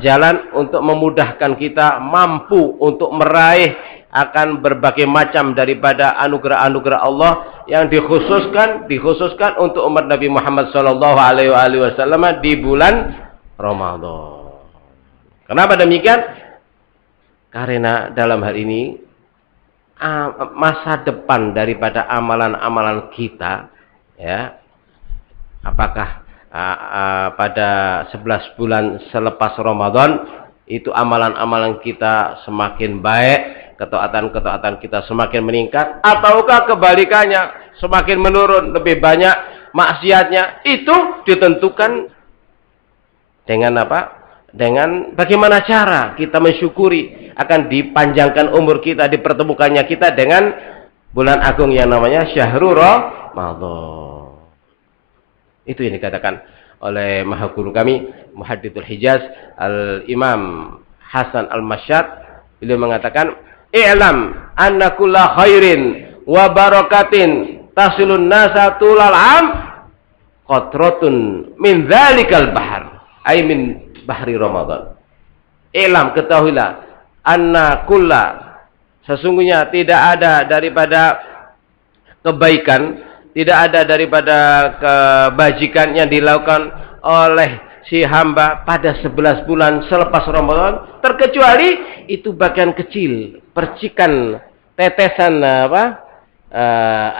jalan untuk memudahkan kita mampu untuk meraih akan berbagai macam daripada anugerah-anugerah Allah yang dikhususkan untuk umat Nabi Muhammad sallallahu alaihi wasallam di bulan Ramadan. Kenapa demikian? Karena dalam hal ini masa depan daripada amalan-amalan kita, ya, apakah pada 11 bulan selepas Ramadan itu amalan-amalan kita semakin baik, ketaatan-ketaatan kita semakin meningkat, ataukah kebalikannya semakin menurun, lebih banyak maksiatnya. Itu ditentukan dengan apa? Dengan bagaimana cara kita mensyukuri akan dipanjangkan umur kita, dipertemukannya kita dengan bulan agung yang namanya Syahrul Ramadan. Itu yang dikatakan oleh Maha Guru kami Muhaddithul Hijaz Al-Imam Hasan Al-Masyad. Beliau mengatakan, "I'lam anna kulla khairin wa barakatin tasilun nasa tulal am qatratun min dzalikal bahr." Ai min bahri Ramadan. I'lam, ketahuilah, anna kulla, sesungguhnya tidak ada daripada kebaikan, tidak ada daripada kebajikan yang dilakukan oleh si hamba pada 11 bulan selepas Ramadan, terkecuali itu bagian kecil, percikan, tetesan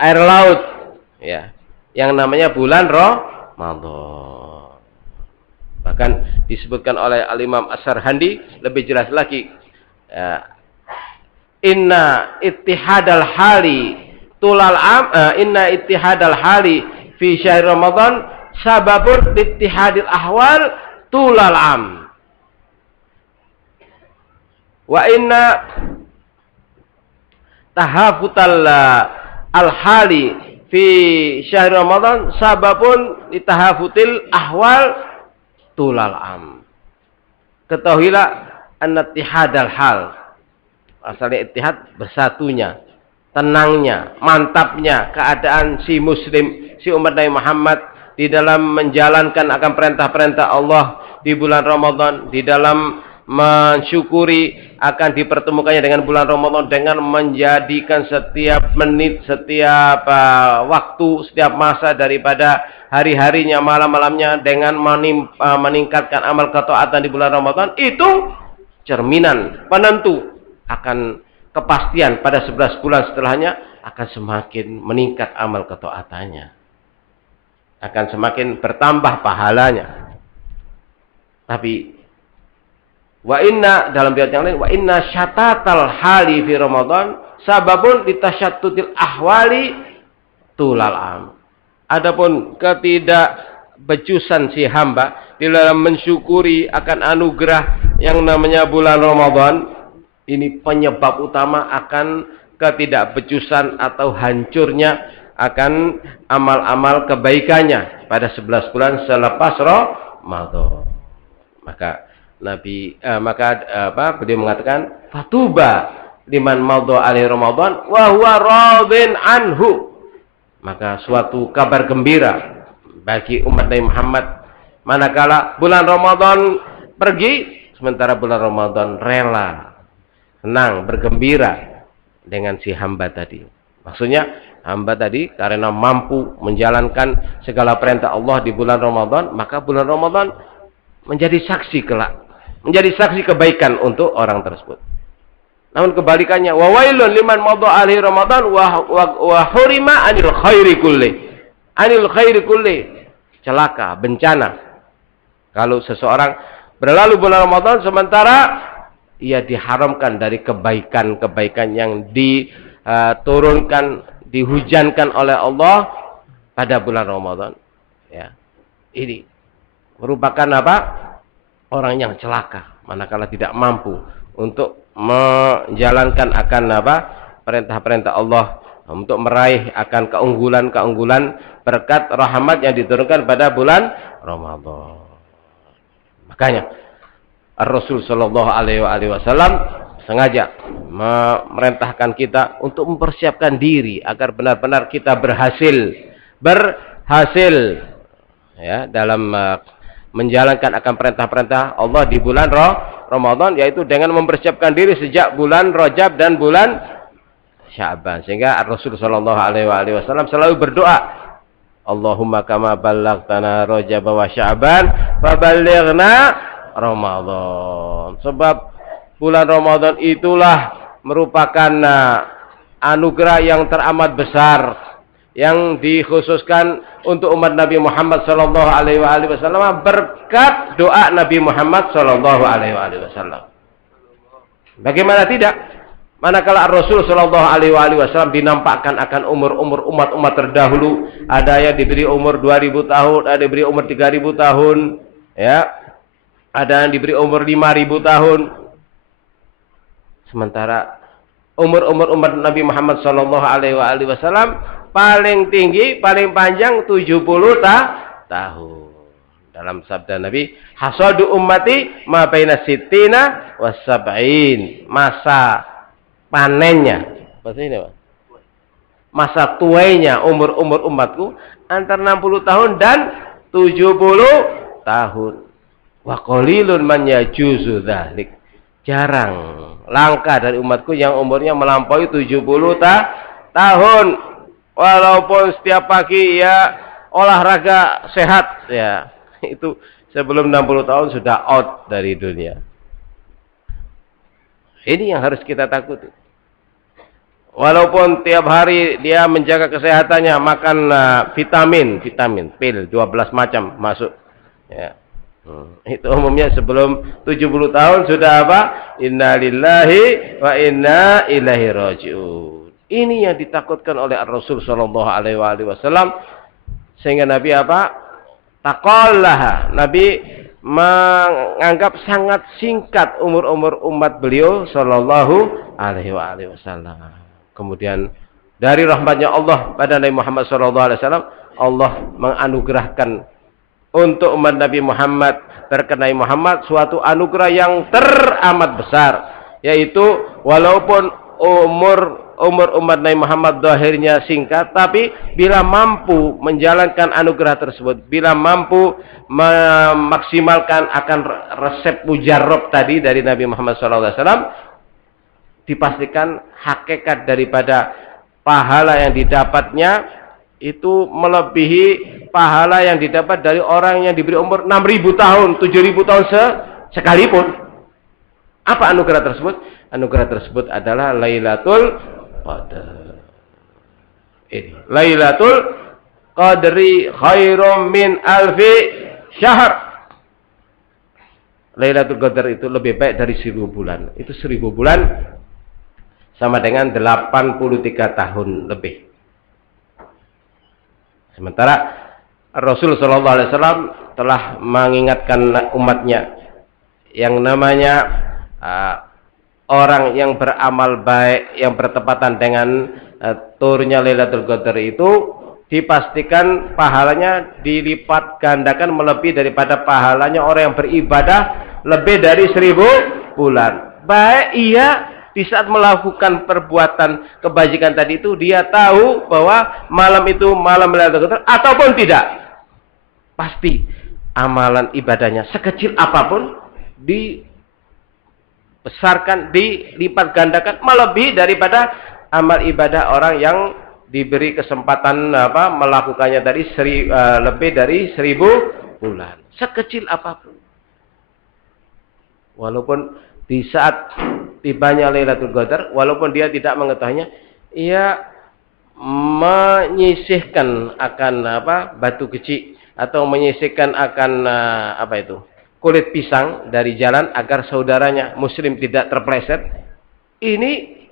air laut, ya, yang namanya bulan Ramadan. Bahkan disebutkan oleh Al-Imam As-Sarhandi lebih jelas lagi, inna ittihadal hali tulal am, inna ittihadal hali fi syahr Ramadan sababun ittihadil ahwal tulal am. Wa inna tahafutal al-hali fi syahr Ramadan sababun itahafutil ahwal tulal am. Ketahuilah anna ittihadal hal, asalnya ittihad bersatunya, tenangnya, mantapnya keadaan si muslim, si umat Nabi Muhammad di dalam menjalankan akan perintah-perintah Allah di bulan Ramadan, di dalam mensyukuri akan dipertemukannya dengan bulan Ramadan, dengan menjadikan setiap menit, setiap waktu, setiap masa daripada hari-harinya, malam-malamnya dengan meningkatkan amal ketaatan di bulan Ramadan. Itu cerminan penentu akan kepastian pada 11 bulan setelahnya akan semakin meningkat amal ketaatannya, akan semakin bertambah pahalanya. Tapi wa inna, dalam riwayat yang lain, wa inna syatatal hali fi Ramadan sababun litasyattutil ahwali tulal am. Adapun ketidakbecusan si hamba di dalam mensyukuri akan anugerah yang namanya bulan Ramadan, ini penyebab utama akan ketidakbecusan atau hancurnya akan amal-amal kebaikannya pada 11 bulan selepas Ramadan. Maka beliau mengatakan, fatuba liman madha alaihi Ramadan wa huwa radin anhu. Maka suatu kabar gembira bagi umat Nabi Muhammad manakala bulan Ramadan pergi sementara bulan Ramadan rela, senang, bergembira dengan si hamba tadi. Maksudnya hamba tadi karena mampu menjalankan segala perintah Allah di bulan Ramadan, maka bulan Ramadan menjadi saksi kelak, menjadi saksi kebaikan untuk orang tersebut. Namun kebalikannya, wa wailun liman madha alaihi Ramadan wa hurima anil khairi kulli. Anil khairi kulli. Celaka, bencana. Kalau seseorang berlalu bulan Ramadan sementara ia diharamkan dari kebaikan-kebaikan yang diturunkan, dihujankan oleh Allah pada bulan Ramadan. Ya. Ini merupakan apa? Orang yang celaka manakala tidak mampu untuk menjalankan akan apa? Perintah-perintah Allah, untuk meraih akan keunggulan-keunggulan berkat rahmat yang diturunkan pada bulan Ramadan. Makanya Rasul Shallallahu Alaihi Wasallam sengaja memerintahkan kita untuk mempersiapkan diri agar benar-benar kita berhasil ya dalam menjalankan akan perintah-perintah Allah di bulan Ramadan, yaitu dengan mempersiapkan diri sejak bulan Rajab dan bulan Sya'ban. Sehingga Rasul sallallahu alaihi wasallam selalu berdoa, Allahumma kama ballaghtana Rajab wa Sya'ban faballighna Ramadan. Sebab bulan Ramadan itulah merupakan anugerah yang teramat besar yang dikhususkan untuk umat Nabi Muhammad sallallahu alaihi wasallam berkat doa Nabi Muhammad sallallahu alaihi wasallam. Bagaimana tidak? Manakala Rasul sallallahu alaihi wasallam dinampakkan akan umur-umur umat-umat terdahulu, ada yang diberi umur 2000 tahun, ada yang diberi umur 3000 tahun, ya. Ada yang diberi umur 5000 tahun. Sementara umur-umur umat Nabi Muhammad sallallahu alaihi wasallam paling tinggi, paling panjang 70 tahun. Dalam sabda Nabi, hasadu ummati ma baina sittina was sab'in. Masa panennya, bahasa ini Pak. Masa tuainya umur-umur umatku antara 60 tahun dan 70 tahun. Wa qalilun man yajuzu dzalik. Jarang, langka dari umatku yang umurnya melampaui 70 tahun. Walaupun setiap pagi ya olahraga sehat ya, itu sebelum 60 tahun sudah out dari dunia. Ini yang harus kita takuti. Walaupun tiap hari dia menjaga kesehatannya, makan vitamin pil 12 macam masuk ya. Itu umumnya sebelum 70 tahun sudah apa? Innalillahi wa inna ilaihi raji'un. Ini yang ditakutkan oleh Rasul sallallahu alaihi wasallam, sehingga Nabi apa? Taqallaha. Nabi menganggap sangat singkat umur-umur umat beliau sallallahu alaihi wasallam. Kemudian dari rahmatnya Allah pada Nabi Muhammad sallallahu alaihi wasallam, Allah menganugerahkan untuk umat Nabi Muhammad, terkenai Muhammad, suatu anugerah yang teramat besar, yaitu walaupun umur umat Nabi Muhammad zahirnya singkat, tapi bila mampu menjalankan anugerah tersebut, bila mampu memaksimalkan akan resep mujarrab tadi dari Nabi Muhammad SAW, dipastikan hakikat daripada pahala yang didapatnya itu melebihi pahala yang didapat dari orang yang diberi umur 6.000 tahun, 7.000 tahun sekalipun. Apa anugerah tersebut? Anugerah tersebut adalah Lailatul Qadar. Ini Lailatul Qadri khairum min alfi syahr. Lailatul Qadar itu lebih baik dari 1000 bulan. Itu 1000 bulan sama dengan 83 tahun lebih. Sementara Rasul sallallahu alaihi wasallam telah mengingatkan umatnya yang namanya orang yang beramal baik yang bertepatan dengan turunnya Lailatul Qadar itu dipastikan pahalanya dilipat gandakan melebihi daripada pahalanya orang yang beribadah lebih dari 1000 bulan. Baik ia di saat melakukan perbuatan kebajikan tadi itu dia tahu bahwa malam itu malam Lailatul Qadar ataupun tidak, pasti amalan ibadahnya sekecil apapun dibesarkan, dilipat gandakan melebihi daripada amal ibadah orang yang diberi kesempatan melakukannya tadi lebih dari 1000 bulan, sekecil apapun. Walaupun di saat tibanya Lailatul Qadar, walaupun dia tidak mengetahuinya, ia menyisihkan akan batu kecil atau menyisihkan akan kulit pisang dari jalan agar saudaranya muslim tidak terpleset. Ini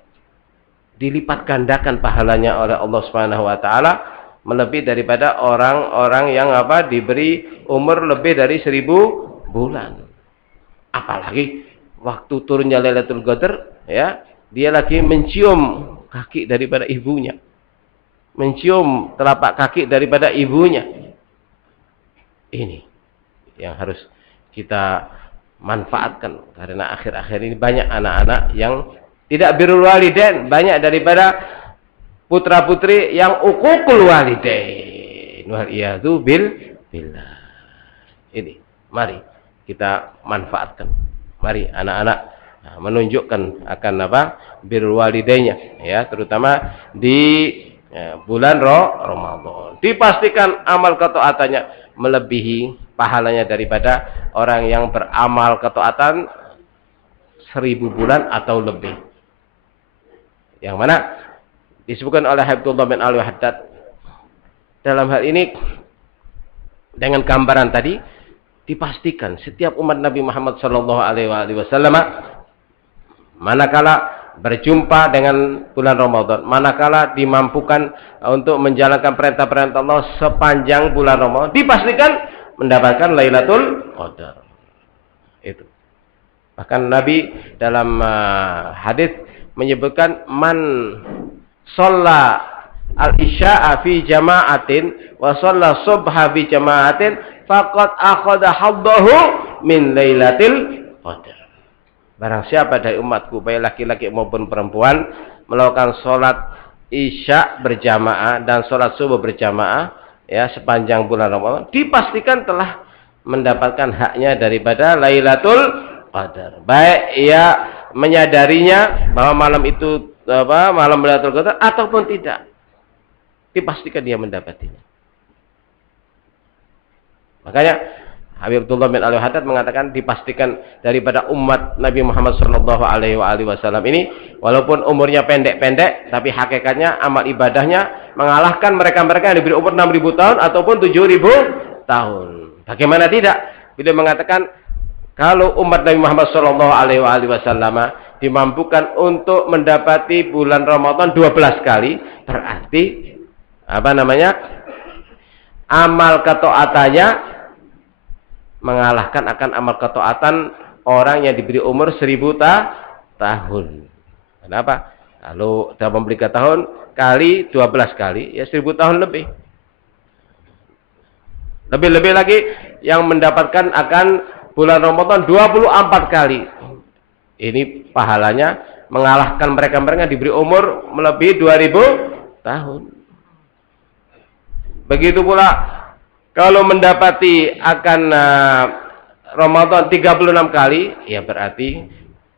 dilipat gandakan pahalanya oleh Allah Subhanahu wa taala melebihi daripada orang-orang yang diberi umur lebih dari 1000 bulan. Apalagi waktu turunnya Lailatul Qadar, ya, dia lagi mencium kaki daripada ibunya. Mencium telapak kaki daripada ibunya. Ini yang harus kita manfaatkan, karena akhir-akhir ini banyak anak-anak yang tidak birrul walidain, banyak daripada putra-putri yang uququl walidain. Wal iyadu billah. Ini, mari kita manfaatkan. Mari anak-anak menunjukkan akan birrul walidainnya, ya, terutama di bulan Ramadan. Dipastikan amal ketaatannya melebihi pahalanya daripada orang yang beramal ketaatan 1000 bulan atau lebih. Yang mana disebutkan oleh Habibullah bin Al-Haddad, dalam hal ini dengan gambaran tadi, dipastikan setiap umat Nabi Muhammad sallallahu alaihi wasallam manakala berjumpa dengan bulan Ramadan, manakala dimampukan untuk menjalankan perintah-perintah Allah sepanjang bulan Ramadan, dipastikan mendapatkan Lailatul Qadar. Itu. Bahkan Nabi dalam hadis menyebutkan man shalla al-isya'a fi jama'atin wa shalla subha fi jama'atin faqad akhadha haddahu min Lailatul Qadar. Barang siapa dari umatku, baik laki-laki maupun perempuan, melakukan sholat isya berjamaah dan sholat subuh berjamaah ya sepanjang bulan Ramadan, dipastikan telah mendapatkan haknya daripada Lailatul Qadar. Baik ia menyadarinya bahwa malam itu malam Lailatul Qadar ataupun tidak, dipastikan dia mendapatinya. Makanya Habib Abdullah bin Al-Haddad mengatakan dipastikan daripada umat Nabi Muhammad sallallahu alaihi wasallam ini, walaupun umurnya pendek-pendek, tapi hakikatnya amal ibadahnya mengalahkan mereka-mereka yang diberi umur 6.000 tahun ataupun 7.000 tahun. Bagaimana tidak? Beliau mengatakan kalau umat Nabi Muhammad sallallahu alaihi wasallam dimampukan untuk mendapati bulan Ramadan 12 kali, berarti amal ketaatannya mengalahkan akan amal ketaatan orang yang diberi umur 1000 tahun. Kenapa? Kalau dalam membeli tahun kali 12 kali, ya 1000 tahun lebih. Lebih-lebih lagi yang mendapatkan akan bulan Ramadan 24 kali. Ini pahalanya mengalahkan mereka-mereka yang diberi umur melebihi 2000 tahun. Begitu pula kalau mendapati akan Ramadan 36 kali, ya berarti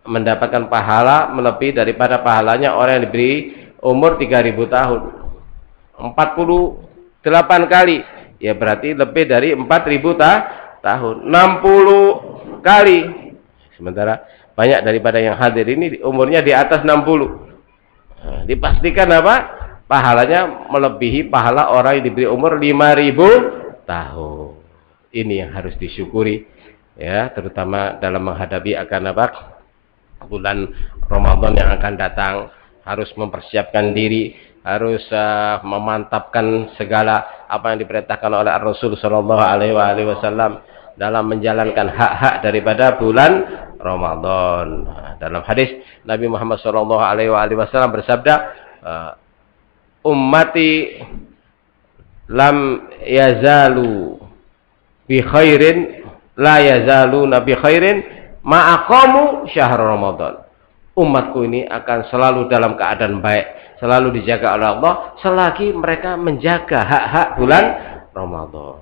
mendapatkan pahala melebihi daripada pahalanya orang yang diberi umur 3000 tahun. 48 kali, ya berarti lebih dari 4000 tahun. 60 kali. Sementara banyak daripada yang hadir ini umurnya di atas 60. Nah, dipastikan pahalanya melebihi pahala orang yang diberi umur 5000 tahun. Ini yang harus disyukuri ya, terutama dalam menghadapi akan bulan Ramadan yang akan datang. Harus mempersiapkan diri, harus memantapkan segala apa yang diperintahkan oleh Rasul sallallahu alaihi wasallam dalam menjalankan hak-hak daripada bulan Ramadan. Dalam hadis Nabi Muhammad sallallahu alaihi wasallam bersabda, ummati lam yazalu bi khairin la yazaluna bi khairin ma aqamu syahr Ramadan. Umatku ini akan selalu dalam keadaan baik, selalu dijaga oleh Allah selagi mereka menjaga hak-hak bulan Ramadan.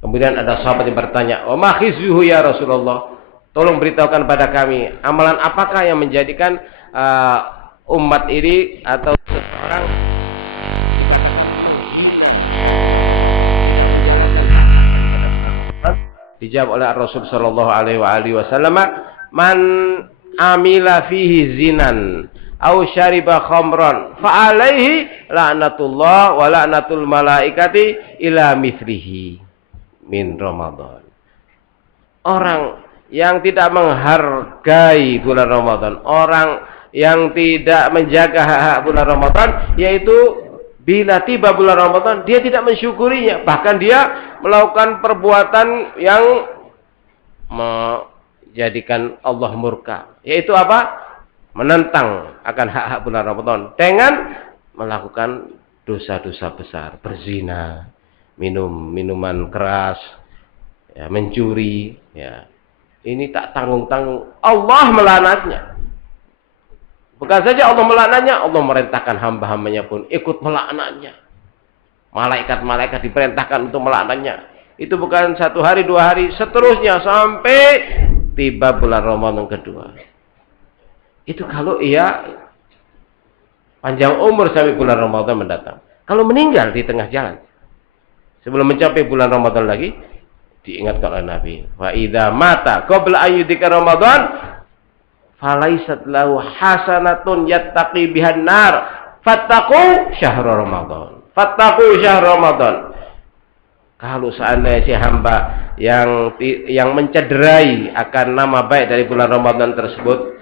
Kemudian ada sahabat yang bertanya, "Wa ma khizyuhu ya Rasulullah?" Tolong beritahukan pada kami, amalan apakah yang menjadikan umat ini atau seseorang dijawab oleh Rasul sallallahu alaihi wasallam, man amila fihi zinan au syariba khamran fa alaihi la'natullah wa la'natul malaikati ila mithlihi min Ramadan. Orang yang tidak menghargai bulan Ramadan, orang yang tidak menjaga hak-hak bulan Ramadan, yaitu bila tiba bulan Ramadan dia tidak mensyukurinya, bahkan dia melakukan perbuatan yang menjadikan Allah murka, yaitu menentang akan hak-hak bulan Ramadan dengan melakukan dosa-dosa besar, berzina, minum minuman keras, ya, mencuri, ya. Ini tak tanggung-tanggung Allah melaknatnya. Bukan saja Allah melaknatnya, Allah merintahkan hamba-hambanya pun ikut melaknatnya. Malaikat-malaikat diperintahkan untuk melaknatnya. Itu bukan 1 hari, 2 hari, seterusnya sampai tiba bulan Ramadan kedua. Itu kalau ia panjang umur sampai bulan Ramadan mendatang. Kalau meninggal di tengah jalan, sebelum mencapai bulan Ramadan lagi, diingatkan oleh Nabi, wa idza mata qabla ayyudika Ramadan falaisat lahu hasanatun yattaqi bihan nar fattaqu syahr Ramadan. Fattaqu syahr Ramadan. Kalau seandainya si hamba yang mencederai akan nama baik dari bulan Ramadan tersebut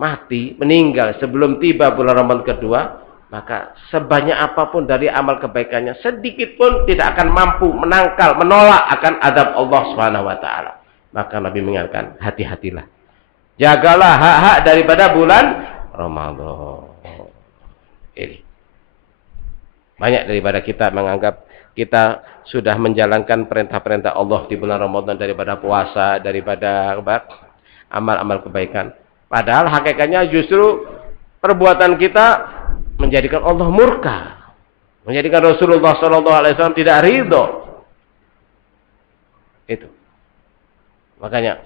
mati, meninggal sebelum tiba bulan Ramadan kedua, maka sebanyak apapun dari amal kebaikannya sedikit pun tidak akan mampu menolak akan adab Allah Subhanahu wa taala. Maka Nabi mengingatkan, hati-hatilah. Jagalah hak-hak daripada bulan Ramadan. Ini. Banyak daripada kita menganggap kita sudah menjalankan perintah-perintah Allah di bulan Ramadan daripada puasa, daripada amal-amal kebaikan. Padahal hakikatnya justru perbuatan kita menjadikan Allah murka, menjadikan Rasulullah SAW tidak ridho. Itu. Makanya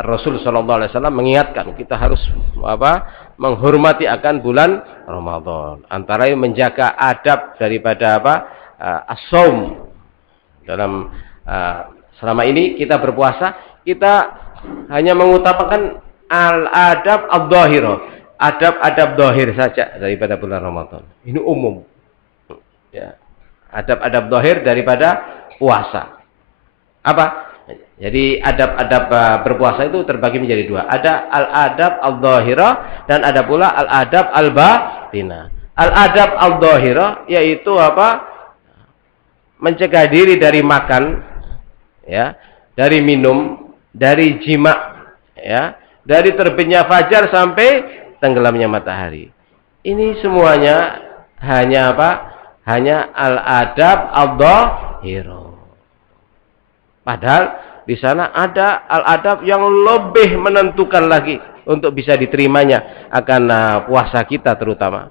Rasul SAW mengingatkan kita harus menghormati akan bulan Ramadan. Antara yang menjaga adab daripada as-shaum. Dalam selama ini kita berpuasa, kita hanya mengutamakan al-adab ad-dhahirah, adab-adab dhahir saja daripada bulan Ramadan. Ini umum. Ya. Adab-adab dhahir daripada puasa. Apa? Jadi adab-adab berpuasa itu terbagi menjadi dua. Ada al-adab al-dhahirah dan ada pula al-adab al-batinah. Al-adab al-dhahirah yaitu mencegah diri dari makan, ya, dari minum, dari jima, ya, dari terbitnya fajar sampai tenggelamnya matahari. Ini semuanya hanya Hanya al-adab al-dhahirah. Padahal di sana ada al-adab yang lebih menentukan lagi untuk bisa diterimanya akan puasa kita terutama.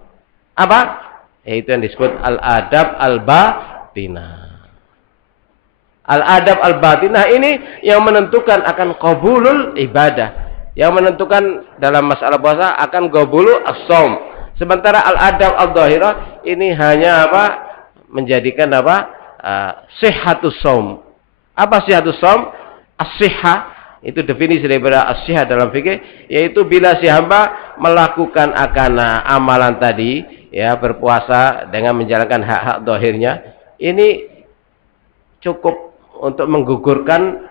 Apa? Yaitu yang disebut al-adab al-batinah. Al-adab al-batinah ini yang menentukan akan qabulul ibadah. Yang menentukan dalam masalah puasa akan qabulul as-shaum. Sementara al-adab al-dhahirah ini hanya menjadikan sihhatus shaum. Apa sihhatus shaum? As-sihha itu definisi daripada as-sihha dalam fikih, yaitu bila si hamba melakukan akan amalan tadi, ya, berpuasa dengan menjalankan hak-hak zahirnya, ini cukup untuk menggugurkan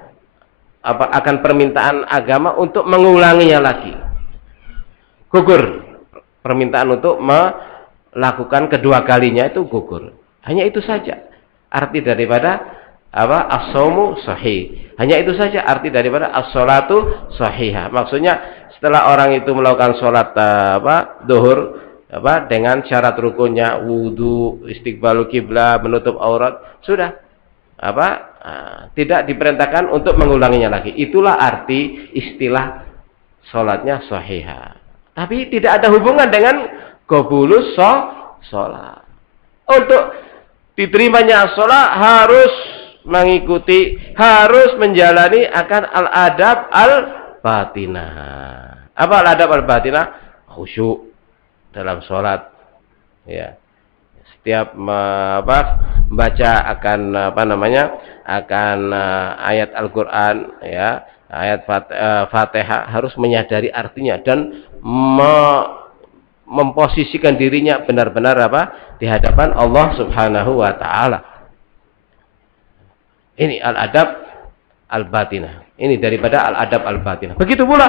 akan permintaan agama untuk mengulanginya lagi. Gugur permintaan untuk melakukan kedua kalinya itu gugur. Hanya itu saja arti daripada as-shaumu sahih. Hanya itu saja arti daripada as-sholatu sahihah. Maksudnya setelah orang itu melakukan sholat duhur dengan syarat rukunnya, wudu, istiqbalu kiblat, menutup aurat, sudah tidak diperintahkan untuk mengulanginya lagi. Itulah arti istilah sholatnya sahihah. Tapi tidak ada hubungan dengan qabulus sholat. Untuk diterimanya sholat harus mengikuti, harus menjalani akan al-adab al-batinah. Apa al-adab al-batinah? Khusyuk dalam sholat, ya. Setiap membaca akan akan ayat Al-Qur'an, ya, ayat Fatihah harus menyadari artinya dan memposisikan dirinya benar-benar di hadapan Allah Subhanahu wa taala. Ini al-adab al-batinah. Ini daripada al-adab al-batinah. Begitu pula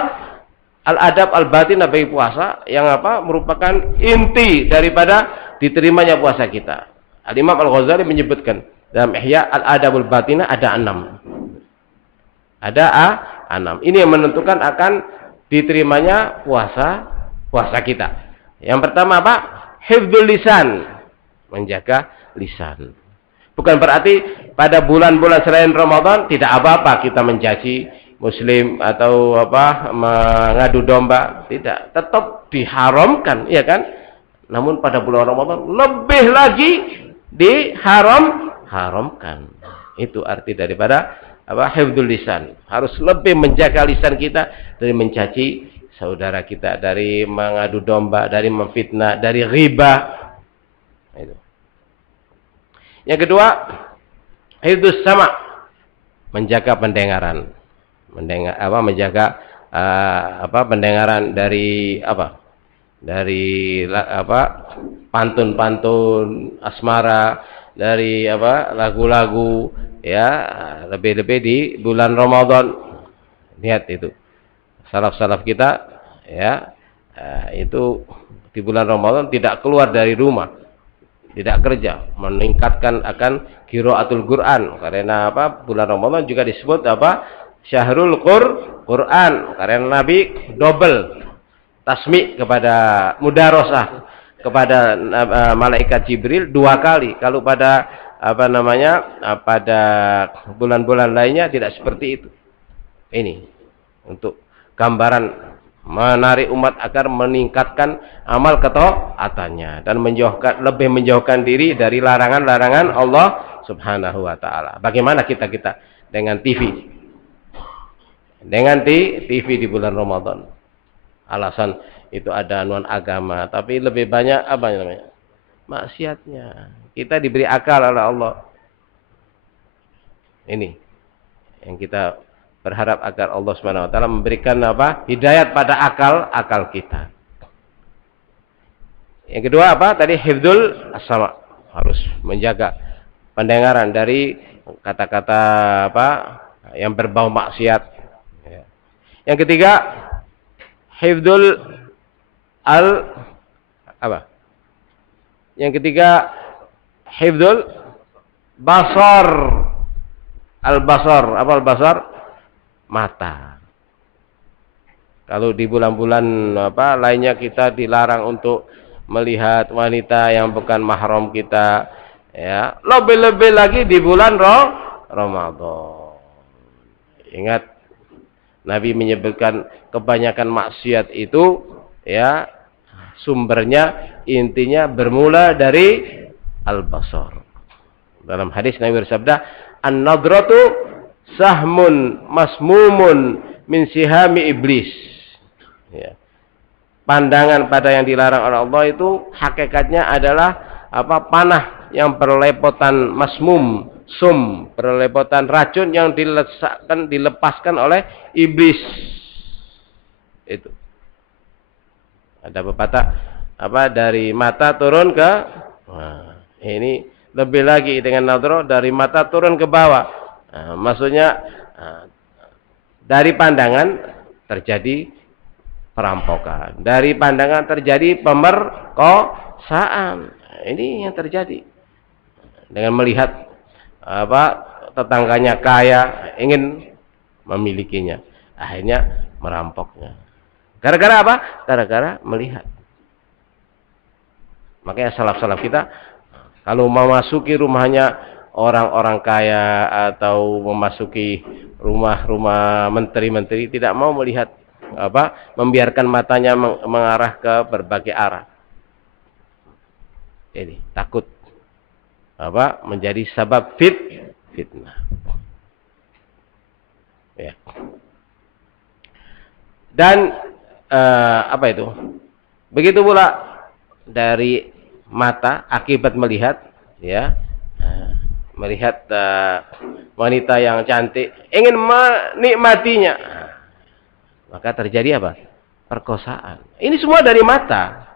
al-adab al-batinah bagi puasa yang merupakan inti daripada diterimanya puasa kita. Al-Imam Al-Ghazali menyebutkan dalam Ihya al-adabul batinah ada 6. Ada 6. Ini yang menentukan akan diterimanya puasa kita. Yang pertama hifdzul lisan, menjaga lisan. Bukan berarti pada bulan-bulan selain Ramadan tidak apa-apa kita mencaci muslim atau mengadu domba, tidak, tetap diharamkan, ya kan? Namun pada bulan Ramadan lebih lagi diharamkan. Itu arti daripada hifdzul lisan. Harus lebih menjaga lisan kita dari mencaci saudara kita, dari mengadu domba, dari memfitnah, dari ghibah. Itu. Yang kedua, hifdzus sama, menjaga pendengaran. Menjaga pendengaran dari dari pantun-pantun asmara, dari apa lagu-lagu ya, lebih-lebih di bulan Ramadan. Lihat itu salaf-salaf kita ya, itu di bulan Ramadan tidak keluar dari rumah, tidak kerja, meningkatkan akan qiraatul Quran. Karena apa? Bulan Ramadan juga disebut apa? Syahrul Quran. Karena Nabi double tasmi kepada mudarosah kepada malaikat Jibril 2 kali. Kalau pada apa namanya? Pada bulan-bulan lainnya tidak seperti itu. Ini untuk gambaran menarik umat agar meningkatkan amal ketaatannya dan lebih menjauhkan diri dari larangan-larangan Allah Subhanahu wa taala. Bagaimana kita dengan TV? Dengan TV di bulan Ramadan. Alasan itu ada anuan agama, tapi lebih banyak apa namanya? Maksiatnya. Kita diberi akal oleh Allah. Ini yang kita berharap agar Allah Subhanahu wa taala memberikan apa? Hidayat pada akal kita. Yang kedua apa? Tadi hifdzul as-sama', harus menjaga pendengaran dari kata-kata apa? Yang berbau maksiat. Yang ketiga, hifdzul apa? Yang ketiga, hifdzul basar. Al-basar, apa al-basar? Mata. Kalau di bulan-bulan apa lainnya kita dilarang untuk melihat wanita yang bukan mahram kita, ya. Lebih-lebih lagi di bulan Ramadan. Ingat, Nabi menyebutkan kebanyakan maksiat itu ya sumbernya intinya bermula dari al-basar. Dalam hadis Nabi bersabda, "An-nadratu sahmun masmumun min sihami iblis." Ya. Pandangan pada yang dilarang oleh Allah itu hakikatnya adalah apa? Panah yang berlepotan masmum, berlepotan racun yang dilepaskan oleh iblis. Itu. Ada pepatah apa? Dari mata turun ke ini lebih lagi dengan nadro dari mata turun ke bawah. Maksudnya dari pandangan terjadi perampokan, dari pandangan terjadi pemerkosaan. Ini yang terjadi dengan melihat apa tetangganya kaya ingin memilikinya, akhirnya merampoknya. Gara-gara apa? Gara-gara melihat. Makanya salaf-salaf kita kalau memasuki rumahnya orang-orang kaya atau memasuki rumah-rumah menteri-menteri tidak mau melihat apa, membiarkan matanya mengarah ke berbagai arah. Ini takut apa menjadi sabab fitnah. Ya. Dan apa itu? Begitu pula dari mata akibat melihat, ya. Melihat wanita yang cantik, ingin menikmatinya, maka terjadi apa? Perkosaan. Ini semua dari mata.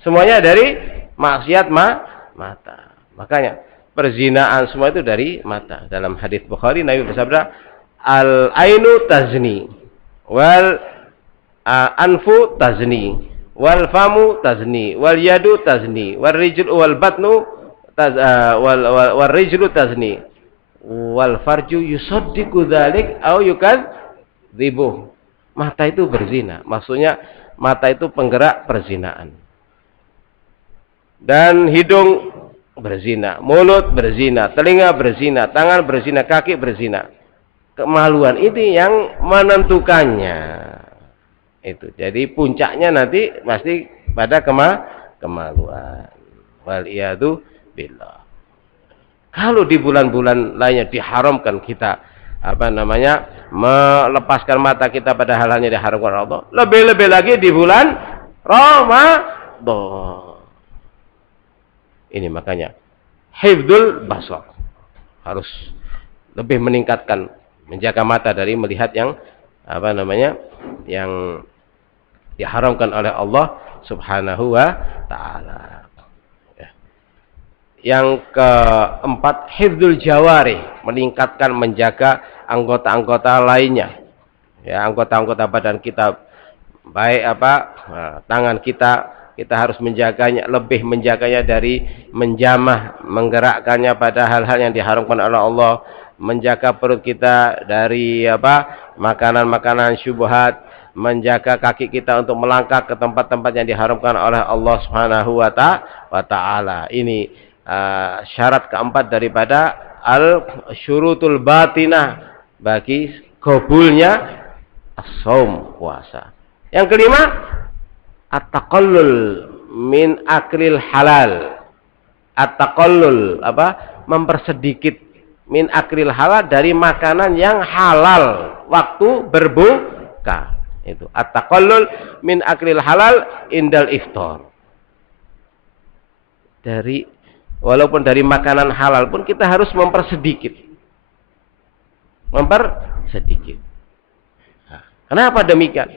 Semuanya dari maksiat mata. Makanya perzinaan semua itu dari mata. Dalam hadis Bukhari Nabi bersabda, "Al-ainu tazni, wal anfu tazni, wal famu tazni, wal yadu tazni, wal rijlu wal batnu wal rijlu tazni, wal farju yusaddiqu dzalik au yukadzibuh." Mata itu berzina. Maksudnya mata itu penggerak perzinaan. Dan hidung berzina, mulut berzina, telinga berzina, tangan berzina, kaki berzina. Kemaluan itu yang menentukannya. Itu. Jadi puncaknya nanti pasti pada kemaluan. Wal iyadu billah. Kalau di bulan-bulan lainnya diharamkan kita apa namanya melepaskan mata kita pada hal-hal yang diharamkan Allah, lebih-lebih lagi di bulan Ramadan. Ini makanya hifdzul basar harus lebih meningkatkan, menjaga mata dari melihat yang apa namanya yang diharamkan oleh Allah Subhanahu wa taala. Ya. Yang keempat, hifdzul jawari, meningkatkan, menjaga anggota-anggota lainnya. Ya, anggota-anggota badan kita, baik tangan kita harus menjaganya, lebih menjaganya dari menjamah, menggerakkannya pada hal-hal yang diharamkan oleh Allah, menjaga perut kita dari makanan-makanan syubhat, menjaga kaki kita untuk melangkah ke tempat-tempat yang diharamkan oleh Allah Subhanahu wa taala. Ini syarat keempat daripada al-syurutul batinah bagi qabulnya as-shaum, puasa. Yang kelima, at-taqallul min aklil halal. At-taqallul mempersedikit min aklil halal, dari makanan yang halal waktu berbuka. Itu at-taqallul min aklil halal indal iftar. Walaupun dari makanan halal pun kita harus mempersedikit. Mempersedikit. Nah, kenapa demikian?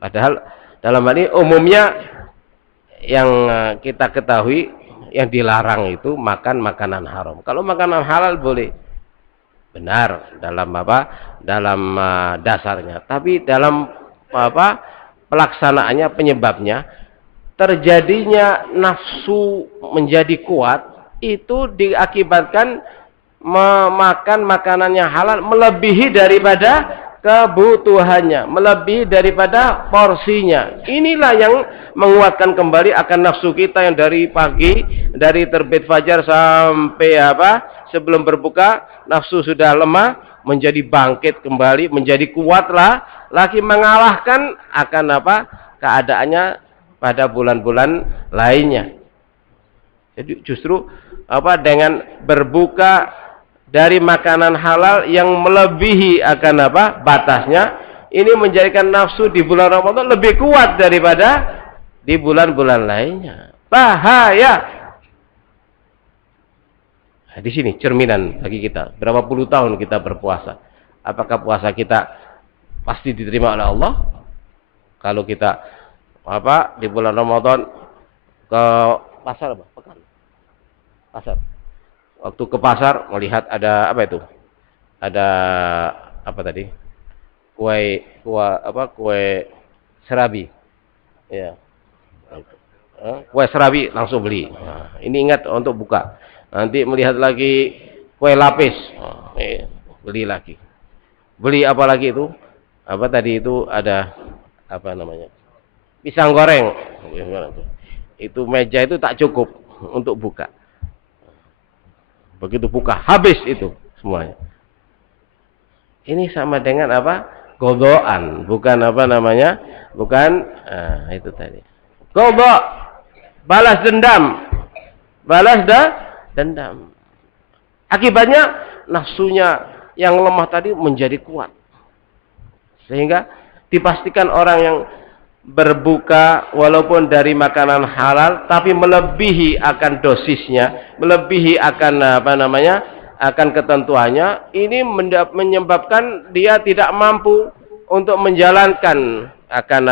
Padahal dalam hal ini umumnya yang kita ketahui yang dilarang itu makan makanan haram. Kalau makanan halal boleh, benar dalam dalam dasarnya. Tapi dalam pelaksanaannya, penyebabnya terjadinya nafsu menjadi kuat itu diakibatkan memakan makanan yang halal melebihi daripada kebutuhannya, melebihi daripada porsinya. Inilah yang menguatkan kembali akan nafsu kita yang dari pagi, dari terbit fajar sampai sebelum berbuka, nafsu sudah lemah, menjadi bangkit kembali, menjadi kuatlah, lagi mengalahkan akan keadaannya pada bulan-bulan lainnya. Jadi justru dengan berbuka dari makanan halal yang melebihi akan batasnya, ini menjadikan nafsu di bulan Ramadan lebih kuat daripada di bulan-bulan lainnya. Bahaya. Nah, di sini cerminan bagi kita. Berapa puluh tahun kita berpuasa? Apakah puasa kita pasti diterima oleh Allah? Kalau kita di bulan Ramadan ke pasar pekan. Pasar. Waktu ke pasar melihat ada Ada tadi? Kue serabi. Ya. Kue serabi langsung beli. Nah, ini ingat untuk buka. Nanti melihat lagi kue lapis. Beli lagi. Beli apa lagi itu? Tadi itu ada pisang goreng. Itu meja itu tak cukup untuk buka. Begitu buka, habis itu semuanya. Ini sama dengan godoan, bukan bukan itu tadi. Godok, balas dendam. Dendam. Akibatnya nafsunya yang lemah tadi menjadi kuat. Sehingga dipastikan orang yang berbuka walaupun dari makanan halal tapi melebihi akan dosisnya, melebihi akan akan ketentuannya, ini menyebabkan dia tidak mampu untuk menjalankan akan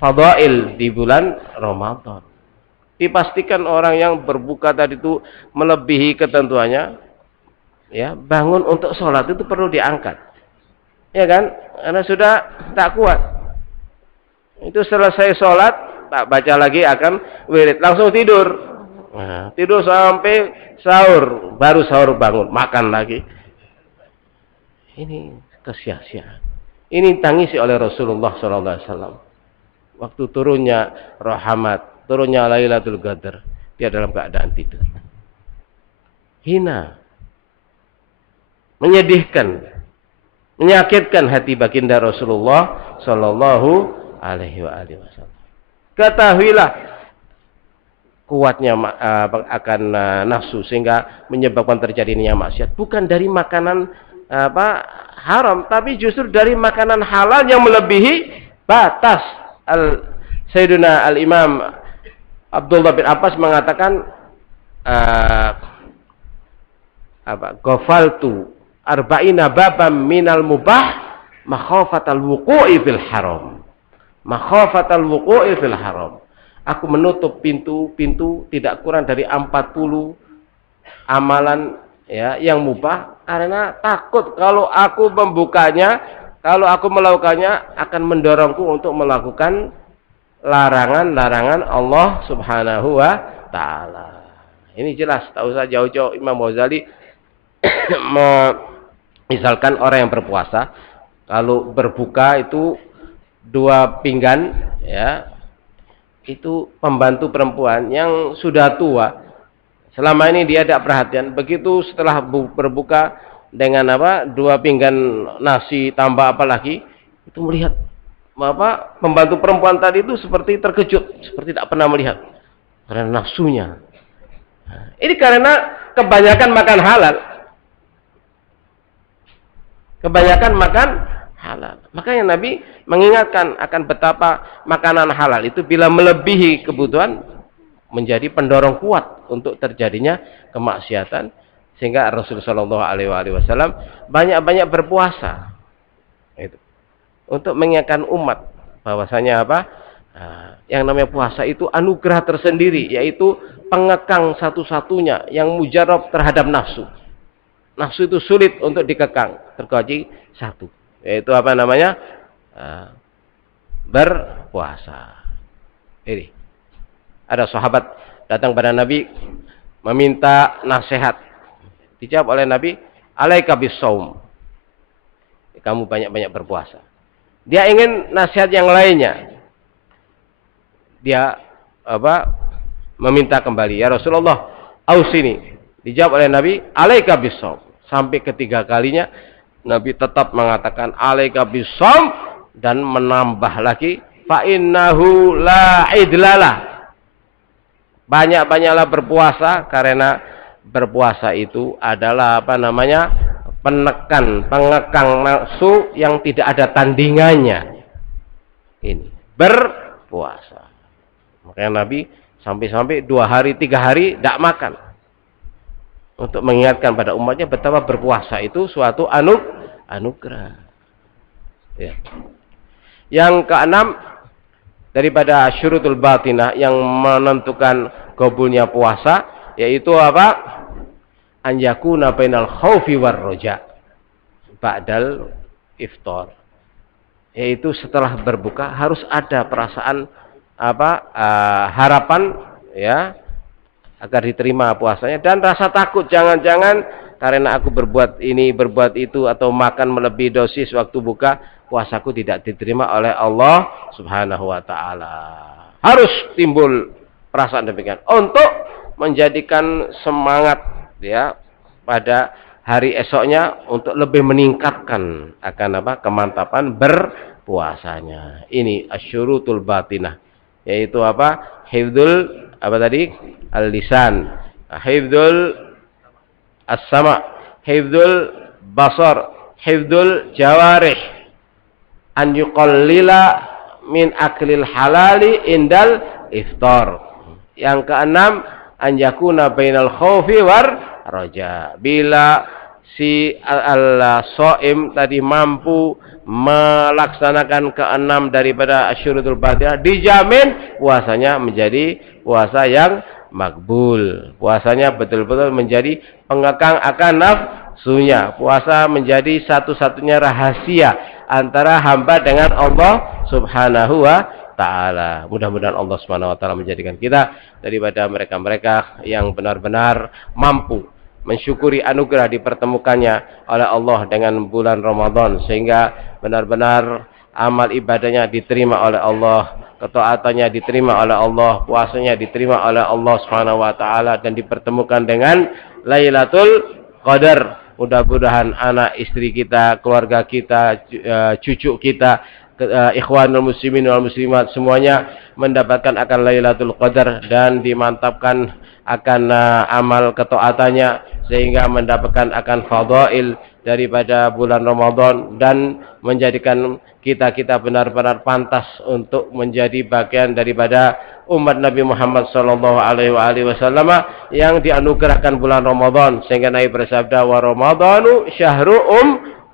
fadail di bulan Ramadan. Dipastikan orang yang berbuka tadi itu melebihi ketentuannya, ya, bangun untuk sholat itu perlu diangkat, ya kan? Karena sudah tak kuat. Itu selesai sholat, tak baca lagi akan wirid, langsung tidur. Nah, tidur sampai sahur, baru sahur bangun, makan lagi. Ini kesia-siaan. Ini tangisi oleh Rasulullah SAW. Waktu turunnya rahmat, turunnya Lailatul Qadar, dia dalam keadaan tidur. Hina, menyedihkan, menyakitkan hati baginda Rasulullah Sallallahu Alaihi Wasallam. Ketahuilah kuatnya akan nafsu sehingga menyebabkan terjadinya maksiat bukan dari makanan haram, tapi justru dari makanan halal yang melebihi batas. Sayyiduna Al-Imam Abdullah bin Abbas mengatakan ghafaltu arba'ina babam minal mubah makhafatal wuqu'i fil haram. Makhafatal wuqu'i fil haram. Aku menutup pintu-pintu tidak kurang dari 40 amalan ya yang mubah karena takut kalau aku membukanya, kalau aku melakukannya akan mendorongku untuk melakukan larangan-larangan Allah Subhanahu wa taala. Ini jelas, tak usah jauh-jauh Imam Ghazali misalkan orang yang berpuasa kalau berbuka itu 2 pinggan ya, itu pembantu perempuan yang sudah tua. Selama ini dia tidak perhatian. Begitu setelah berbuka dengan 2 pinggan nasi tambah apa lagi, itu melihat pembantu perempuan tadi itu seperti terkejut, seperti tak pernah melihat karena nafsunya. Ini karena kebanyakan makan halal. Kebanyakan makan halal. Makanya Nabi mengingatkan akan betapa makanan halal itu bila melebihi kebutuhan menjadi pendorong kuat untuk terjadinya kemaksiatan, sehingga Rasulullah Shallallahu Alaihi Wasallam banyak-banyak berpuasa itu untuk mengingatkan umat bahwasanya yang namanya puasa itu anugerah tersendiri, yaitu pengekang satu-satunya yang mujarab terhadap nafsu. Nafsu itu sulit untuk dikekang terkecuali satu, yaitu berpuasa. Ini ada sahabat datang pada Nabi meminta nasihat. Dijawab oleh Nabi, alaika bissaum. Kamu banyak-banyak berpuasa. Dia ingin nasihat yang lainnya. Dia meminta kembali, ya Rasulullah, ausini. Dijawab oleh Nabi, alaika bissaum. Sampai ketiga kalinya Nabi tetap mengatakan alaika bissaum dan menambah lagi, fa innahu la idlalah. Banyak-banyaklah berpuasa karena berpuasa itu adalah pengekang nafsu yang tidak ada tandingannya. Ini berpuasa. Makanya Nabi sampai-sampai 2 hari 3 hari tidak makan untuk mengingatkan pada umatnya betapa berpuasa itu suatu anugerah. Ya. Yang keenam daripada syurutul batinah yang menentukan kabulnya puasa, yaitu an yakuna bainal khaufi war roja ba'dal iftar, yaitu setelah berbuka harus ada perasaan harapan ya agar diterima puasanya, dan rasa takut jangan-jangan karena aku berbuat ini berbuat itu atau makan melebihi dosis waktu buka, puasaku tidak diterima oleh Allah Subhanahu wa taala. Harus timbul perasaan demikian untuk menjadikan semangat ya pada hari esoknya untuk lebih meningkatkan akan kemantapan berpuasanya. Ini asyurutul batinah, yaitu hifdzul al-lisan, hifdzul as-sama', hifdzul basar, hifdzul jawarih, an yuqallila min aklil halali indal iftar. Yang keenam, an yakuna bainal khaufi war raja. Bila si al-shaim tadi mampu melaksanakan keenam daripada asyurutul batinah, dijamin puasanya menjadi puasa yang makbul. Puasanya betul-betul menjadi pengekang akan nafsunya. Puasa menjadi satu-satunya rahasia antara hamba dengan Allah Subhanahu wa ta'ala. Mudah-mudahan Allah Subhanahu wa ta'ala menjadikan kita daripada mereka-mereka yang benar-benar mampu mensyukuri anugerah dipertemukannya oleh Allah dengan bulan Ramadan, sehingga benar-benar amal ibadahnya diterima oleh Allah, ketaatannya diterima oleh Allah, puasanya diterima oleh Allah Subhanahu wa ta'ala, dan dipertemukan dengan Lailatul Qadar. Mudah-mudahan anak istri kita, keluarga kita, cucu kita, ikhwanul muslimin wal muslimat semuanya mendapatkan akan Lailatul Qadar dan dimantapkan akan amal ketaatannya, sehingga mendapatkan akan fadail daripada bulan Ramadan, dan menjadikan kita benar-benar pantas untuk menjadi bagian daripada umat Nabi Muhammad sallallahu alaihi wasallam yang dianugerahkan bulan Ramadan, sehingga Nabi bersabda, wa ramadhanu syahru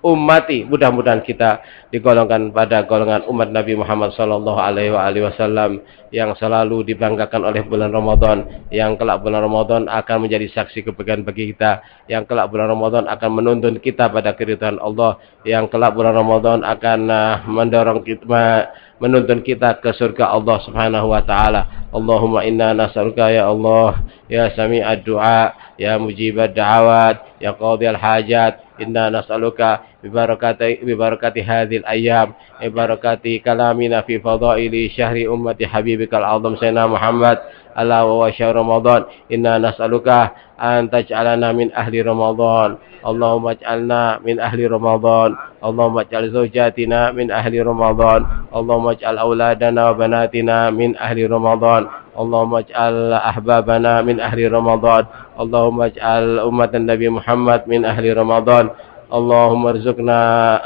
ummati. Mudah-mudahan kita digolongkan pada golongan umat Nabi Muhammad sallallahu alaihi wasallam yang selalu dibanggakan oleh bulan Ramadan, yang kelak bulan Ramadan akan menjadi saksi kebaikan bagi kita, yang kelak bulan Ramadan akan menuntun kita pada keridhaan Allah, yang kelak bulan Ramadan akan mendorong kita, menuntun kita ke surga Allah Subhanahu wa taala. Allahumma inna nas'aluka ya Allah ya sami'ad du'a ya mujibad da'awat ya qadhiyal hajat, inna nas'aluka bibarakati hadhil ayyam, bibarakati kalamina fi fadaili syahri ummati habibikal azam sayyidina Muhammad ala wa syahr Ramadan. Inna nas'aluka an taj'alana min ahli Ramadan. Allahumma ij'alna min ahli Ramadan. Allahumma ij'al zawjatina min ahli Ramadan. Allahumma ij'al auladana wa banatina min ahli Ramadan. Allahumma ij'al ahbabana min ahli Ramadan. Allahumma ij'al ummatan Nabi Muhammad min ahli Ramadan. Allahumma arzuqna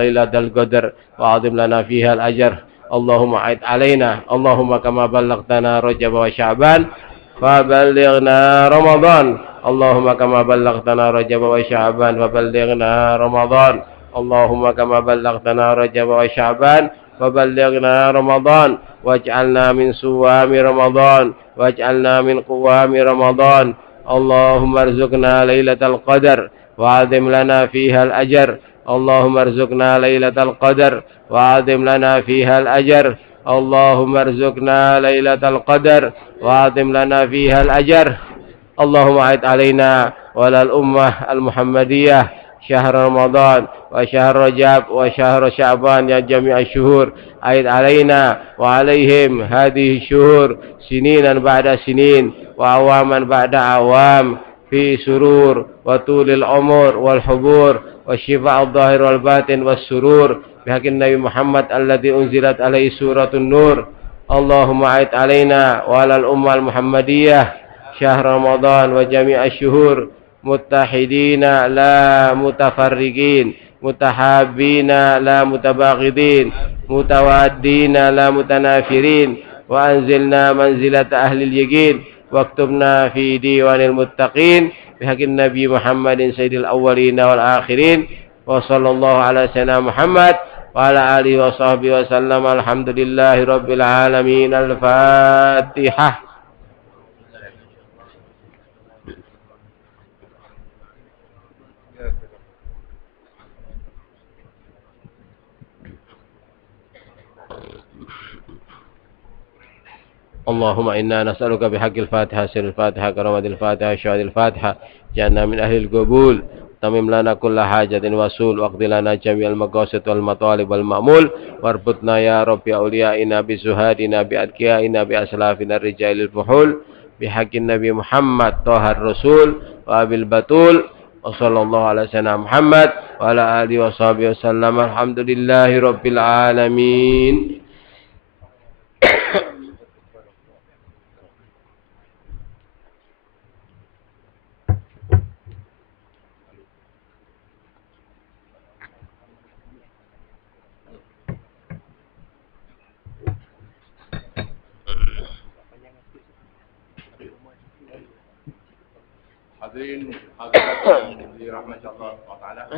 lailatal qadar wa 'azim lana fiha al-ajr. Allahumma a'id alaina. Allahumma kama ballaghtana Rajab wa Sya'ban faballighna Ramadan. Allahumma kama ballaghtana Rajab wa Sya'ban faballighna Ramadan. Allahumma kama ballaghtana Rajab wa Sya'ban faballighna Ramadan. Waj'alna min suwami Ramadan waj'alna min quwami Ramadan. Allahumma arzuqna lailatal qadar wa'azim lana fiha al-ajr. Allahumma arzuqna lailatal qadar wa'azim lana fiha al-ajr. Allahumma arzuqna lailatal qadar wa'azim lana fiha al-ajr. Allahumma a'id alaina walal ummah al-muhammadiyah syahr Ramadan wa syahr Rajab wa syahr Sya'ban ya jami'a syuhur. A'id alaina wa alaihim hadhihi syuhur sininan ba'da sinin wa awaman ba'da awam fi surur wa tulil umur wal hubur wa shifa'ud dhahir wal batin was surur bihaqqin Nabi Muhammad alladhi unzilat alaihi suratun nur. Allahumma a'id alaina wa alal ummah al-muhammadiyah syahr Ramadan wa jami'a syuhur muttahidina la mutafarriqin, mutahabbina la mutabaghidin, mutawaddina la mutanafirin, wa anzilna manzilata ahlil yaqin waktubna fi diwanil muttaqin bihaqqin Nabi Muhammadin sayyidil awwalin wal akhirin. Wa sallallahu ala sayyidina Muhammad wa ala alihi wa sahbihi wa sallam. Alhamdulillahi rabbil alamin. Al-Fatihah. اللهم إنا نسألك بحق الفاتحة سر الفاتحة كرامة الفاتحة شهادة الفاتحة جعلنا من أهل القبول. تمم لنا كل حاجة وسول واقض لنا جميع المقاصد والمطالب والمأمول. واربطنا يا رب أوليائنا بزهادنا بأتقيائنا بأسلافنا الرجال الفحول بحق النبي محمد طه الرسول وأبي البتول. وصلى الله على سيدنا محمد وعلى آله وصحبه وسلم. الحمد لله رب العالمين. Hadirin hadirat yang dirahmati Allah Taala.